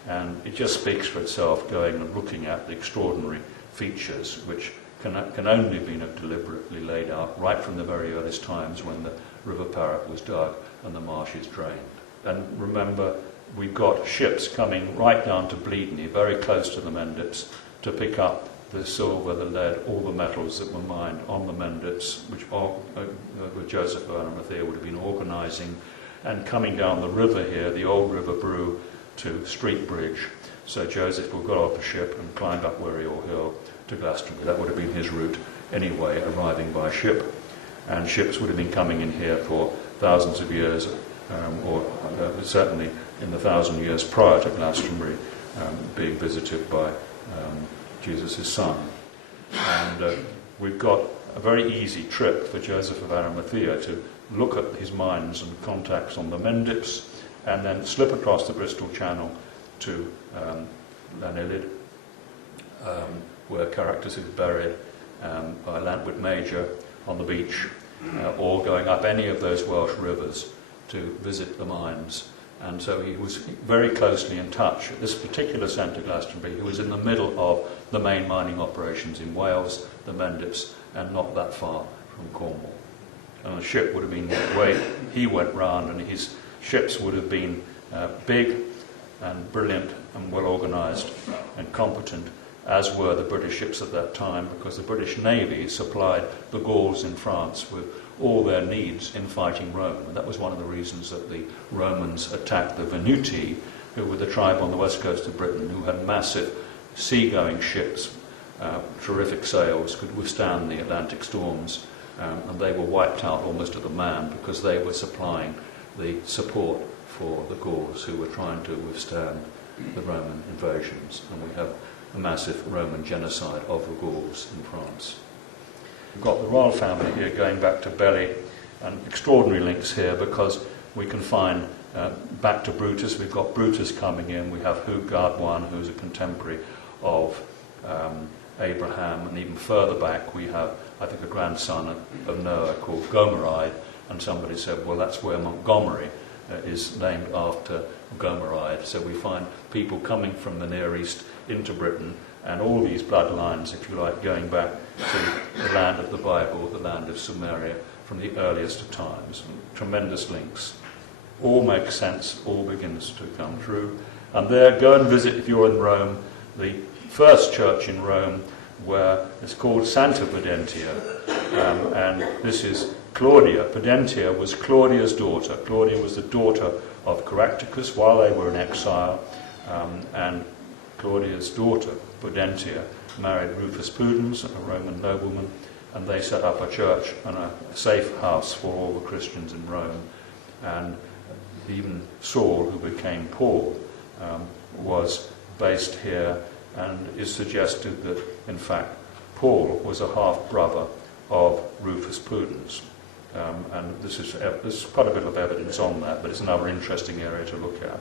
And it just speaks for itself, going and looking at the extraordinary features which can only have been deliberately laid out right from the very earliest times when the River Parrett was dug and the marshes drained. And remember, we've got ships coming right down to Bleedney, very close to the Mendips, to pick up the silver, the lead, all the metals that were mined on the Mendips, which Joseph of Arimathea would have been organising, and coming down the river here, the old River Brew, to Street Bridge. So Joseph would have got off the ship and climbed up Wirial Hill to Glastonbury. That would have been his route anyway, arriving by ship. And ships would have been coming in here for thousands of years, or certainly in the 1,000 years prior to Glastonbury, being visited by Jesus' son. And we've got a very easy trip for Joseph of Arimathea to look at his mines and contacts on the Mendips, and then slip across the Bristol Channel to Llanillid, where Caractacus is buried, by Llantwit Major on the beach, or going up any of those Welsh rivers to visit the mines. And so he was very closely in touch. At this particular centre, Glastonbury, he was in the middle of the main mining operations in Wales, the Mendips, and not that far from Cornwall. And the ship would have been the way he went round, and his ships would have been big and brilliant and well organised and competent, as were the British ships at that time, because the British Navy supplied the Gauls in France with all their needs in fighting Rome. And that was one of the reasons that the Romans attacked the Venuti, who were the tribe on the west coast of Britain, who had massive sea-going ships, terrific sails, could withstand the Atlantic storms, and they were wiped out almost at a man because they were supplying the support for the Gauls who were trying to withstand the Roman invasions. And we have a massive Roman genocide of the Gauls in France. We've got the royal family here going back to Belly, and extraordinary links here because we can find back to Brutus. We've got Brutus coming in. We have Hugh Gardwan, who's a contemporary of Abraham, and even further back we have, I think, a grandson of Noah called Gomeride, and somebody said, well, that's where Montgomery is named after Gomeride. So we find people coming from the Near East into Britain, and all these bloodlines, if you like, going back to the land of the Bible, the land of Sumeria, from the earliest of times. Tremendous links. All makes sense, all begins to come true. And there, go and visit, if you're in Rome, the first church in Rome, where it's called Santa Pudentia. And this is Claudia. Pudentia was Claudia's daughter. Claudia was the daughter of Caractacus while they were in exile. And Claudia's daughter, Pudentia, married Rufus Pudens, a Roman nobleman, and they set up a church and a safe house for all the Christians in Rome. And even Saul, who became Paul, was based here, and is suggested that, in fact, Paul was a half-brother of Rufus Pudens. And there's quite a bit of evidence on that, but it's another interesting area to look at.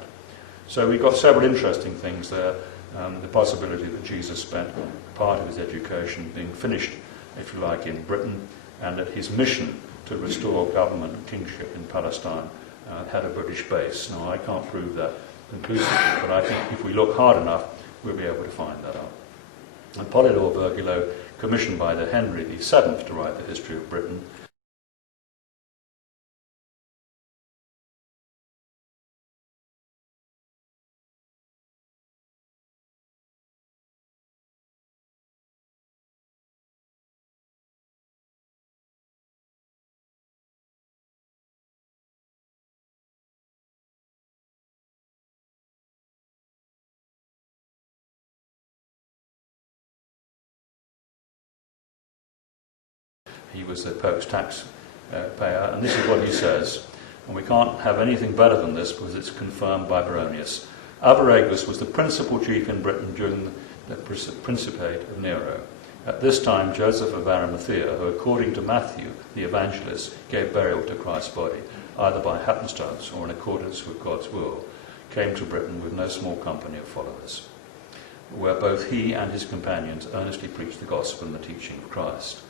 So we've got several interesting things there. The possibility that Jesus spent part of his education being finished, if you like, in Britain, and that his mission to restore government and kingship in Palestine had a British base. Now, I can't prove that conclusively, but I think if we look hard enough, we'll be able to find that out. And Polydore Virgulo, commissioned by the Henry VII to write the history of Britain, he was the Pope's tax payer, and this is what he says, and we can't have anything better than this because it's confirmed by Baronius. Arviragus was the principal chief in Britain during the Principate of Nero. At this time, Joseph of Arimathea, who according to Matthew, the evangelist, gave burial to Christ's body, either by happenstance or in accordance with God's will, came to Britain with no small company of followers, where both he and his companions earnestly preached the gospel and the teaching of Christ.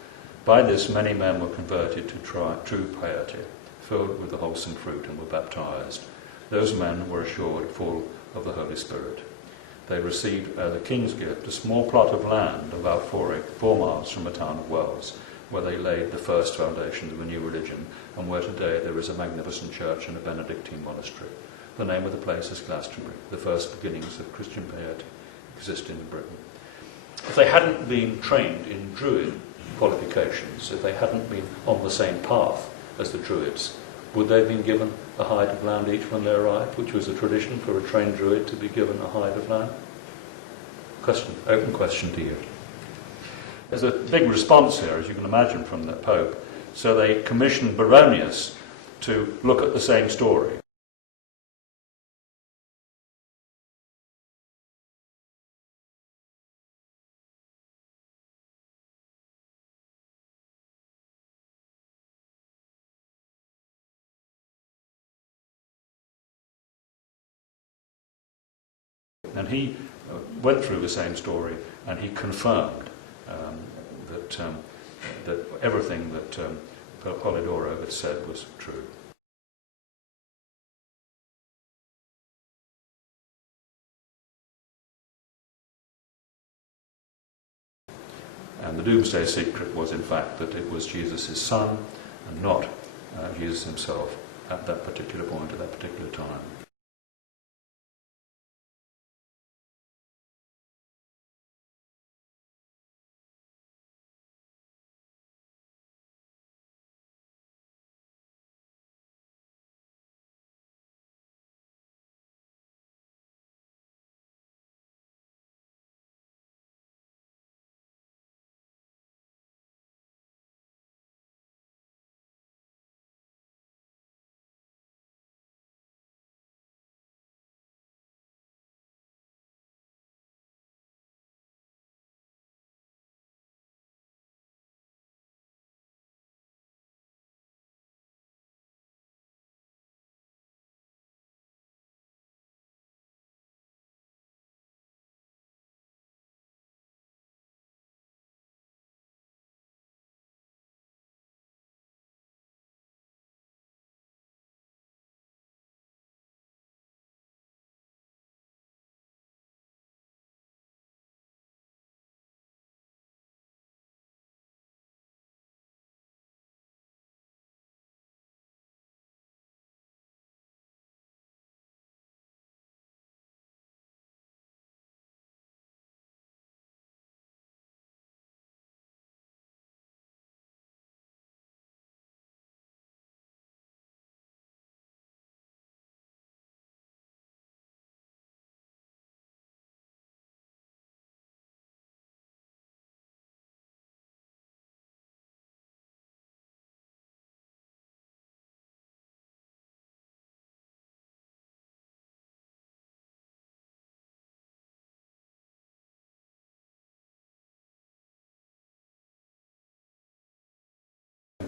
By this many men were converted to true piety, filled with the wholesome fruit, and were baptized. Those men were assured full of the Holy Spirit. They received the king's gift, a small plot of land about 4 miles from the town of Wells, where they laid the first foundations of a new religion, and where today there is a magnificent church and a Benedictine monastery. The name of the place is Glastonbury. The first beginnings of Christian piety existed in Britain. If they hadn't been trained in Druid qualifications, if they hadn't been on the same path as the Druids, would they have been given a hide of land each when they arrived, which was a tradition for a trained Druid to be given a hide of land? Question, open question to you. There's a big response here, as you can imagine, from the Pope. So they commissioned Baronius to look at the same story. And he went through the same story, and he confirmed that everything that Polydoro had said was true. And the doomsday secret was, in fact, that it was Jesus' son, and not Jesus himself at that particular point, at that particular time.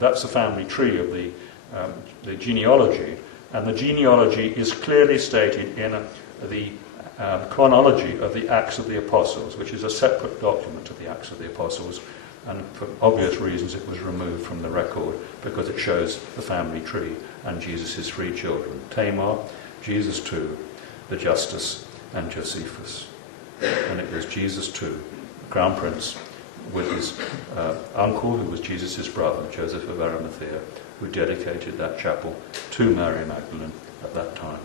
that's the family tree of the genealogy, and the genealogy is clearly stated in the chronology of the Acts of the Apostles, which is a separate document of the Acts of the Apostles, and for obvious reasons it was removed from the record because it shows the family tree and Jesus' three children, Tamar, Jesus too, the Justus, and Josephus. And it was Jesus too, the Crown Prince, with his uncle, who was Jesus' brother, Joseph of Arimathea, who dedicated that chapel to Mary Magdalene at that time.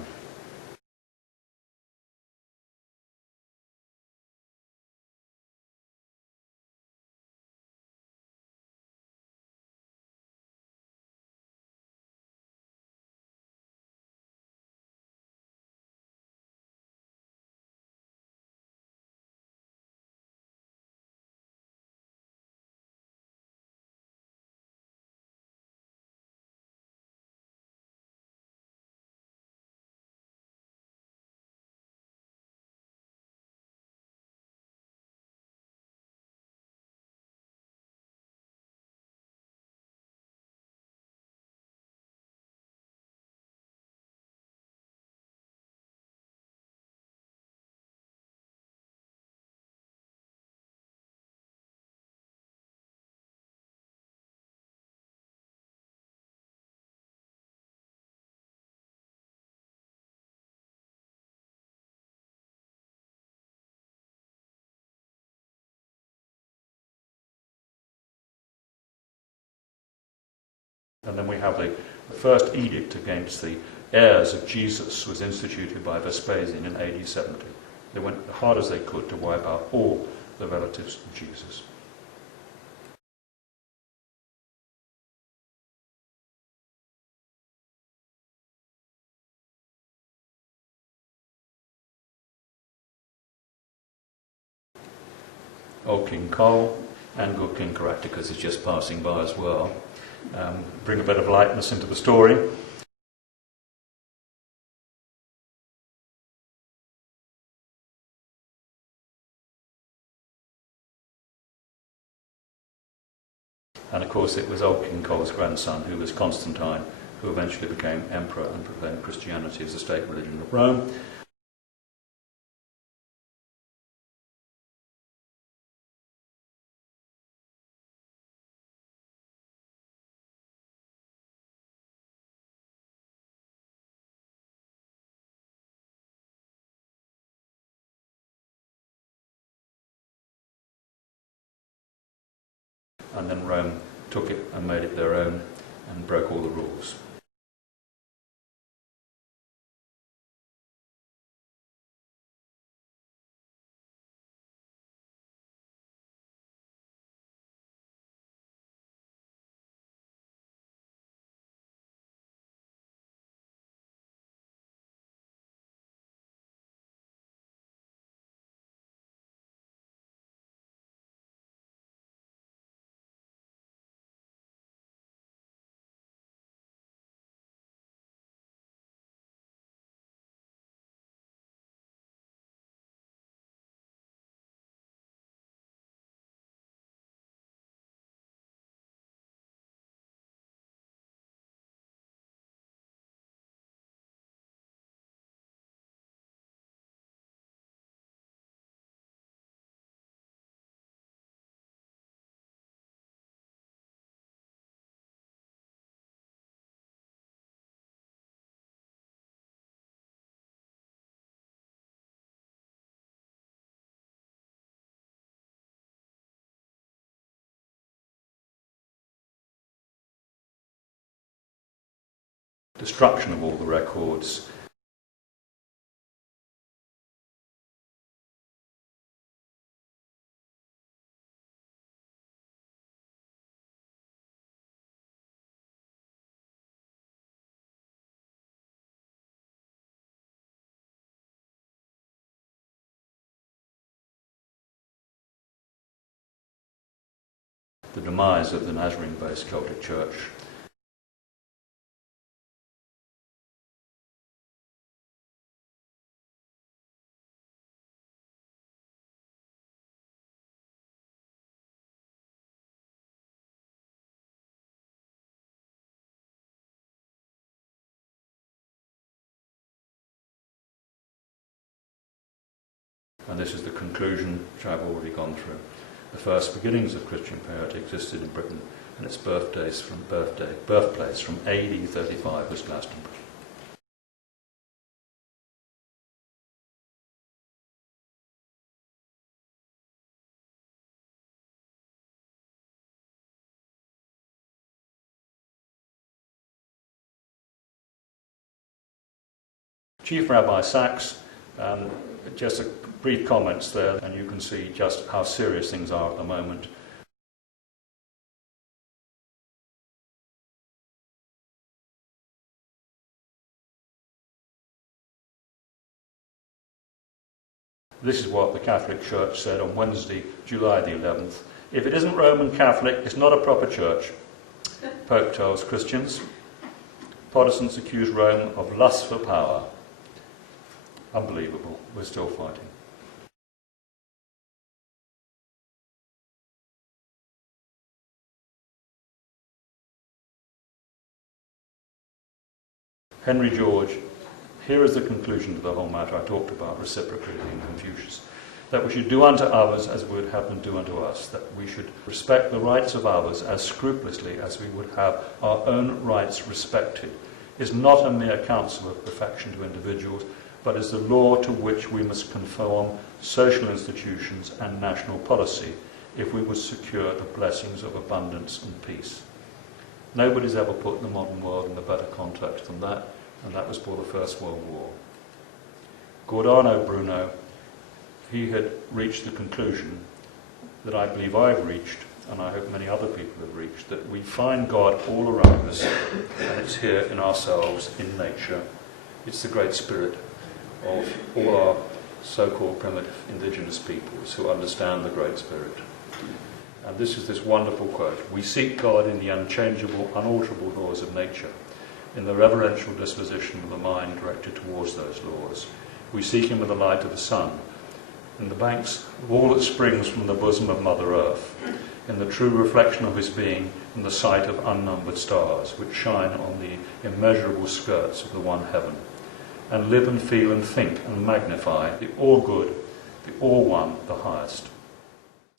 And then we have the first edict against the heirs of Jesus was instituted by Vespasian in AD 70. They went as hard as they could to wipe out all the relatives of Jesus. Old King Cole and good King Caractacus is just passing by as well. Bring a bit of lightness into the story. And of course it was old King Cole's grandson, who was Constantine, who eventually became emperor and proclaimed Christianity as the state religion of Rome. And then Rome took it and made it their own and broke all the rules. Destruction of all the records. The demise of the Nazarene-based Celtic Church. And this is the conclusion which I've already gone through. The first beginnings of Christian piety existed in Britain, and its birthplace from AD 35 was Glastonbury. Chief Rabbi Sachs, just a brief comments there, and you can see just how serious things are at the moment. This is what the Catholic Church said on Wednesday, July the 11th. If it isn't Roman Catholic, it's not a proper church. Pope tells Christians. Protestants accuse Rome of lust for power. Unbelievable. We're still fighting. Henry George, here is the conclusion to the whole matter I talked about reciprocity in Confucius. That we should do unto others as we would have them do unto us. That we should respect the rights of others as scrupulously as we would have our own rights respected, is not a mere counsel of perfection to individuals, but is the law to which we must conform social institutions and national policy if we would secure the blessings of abundance and peace. Nobody's ever put the modern world in a better context than that, and that was for the First World War. Giordano Bruno, he had reached the conclusion that I believe I've reached, and I hope many other people have reached, that we find God all around us, and it's here in ourselves, in nature. It's the Great Spirit of all our so-called primitive indigenous peoples who understand the Great Spirit. And this is this wonderful quote: "We seek God in the unchangeable, unalterable laws of nature, in the reverential disposition of the mind directed towards those laws. We seek him in the light of the sun, in the banks of all that springs from the bosom of Mother Earth, in the true reflection of his being, in the sight of unnumbered stars, which shine on the immeasurable skirts of the one heaven, and live and feel and think and magnify the all-good, the all-one, the highest.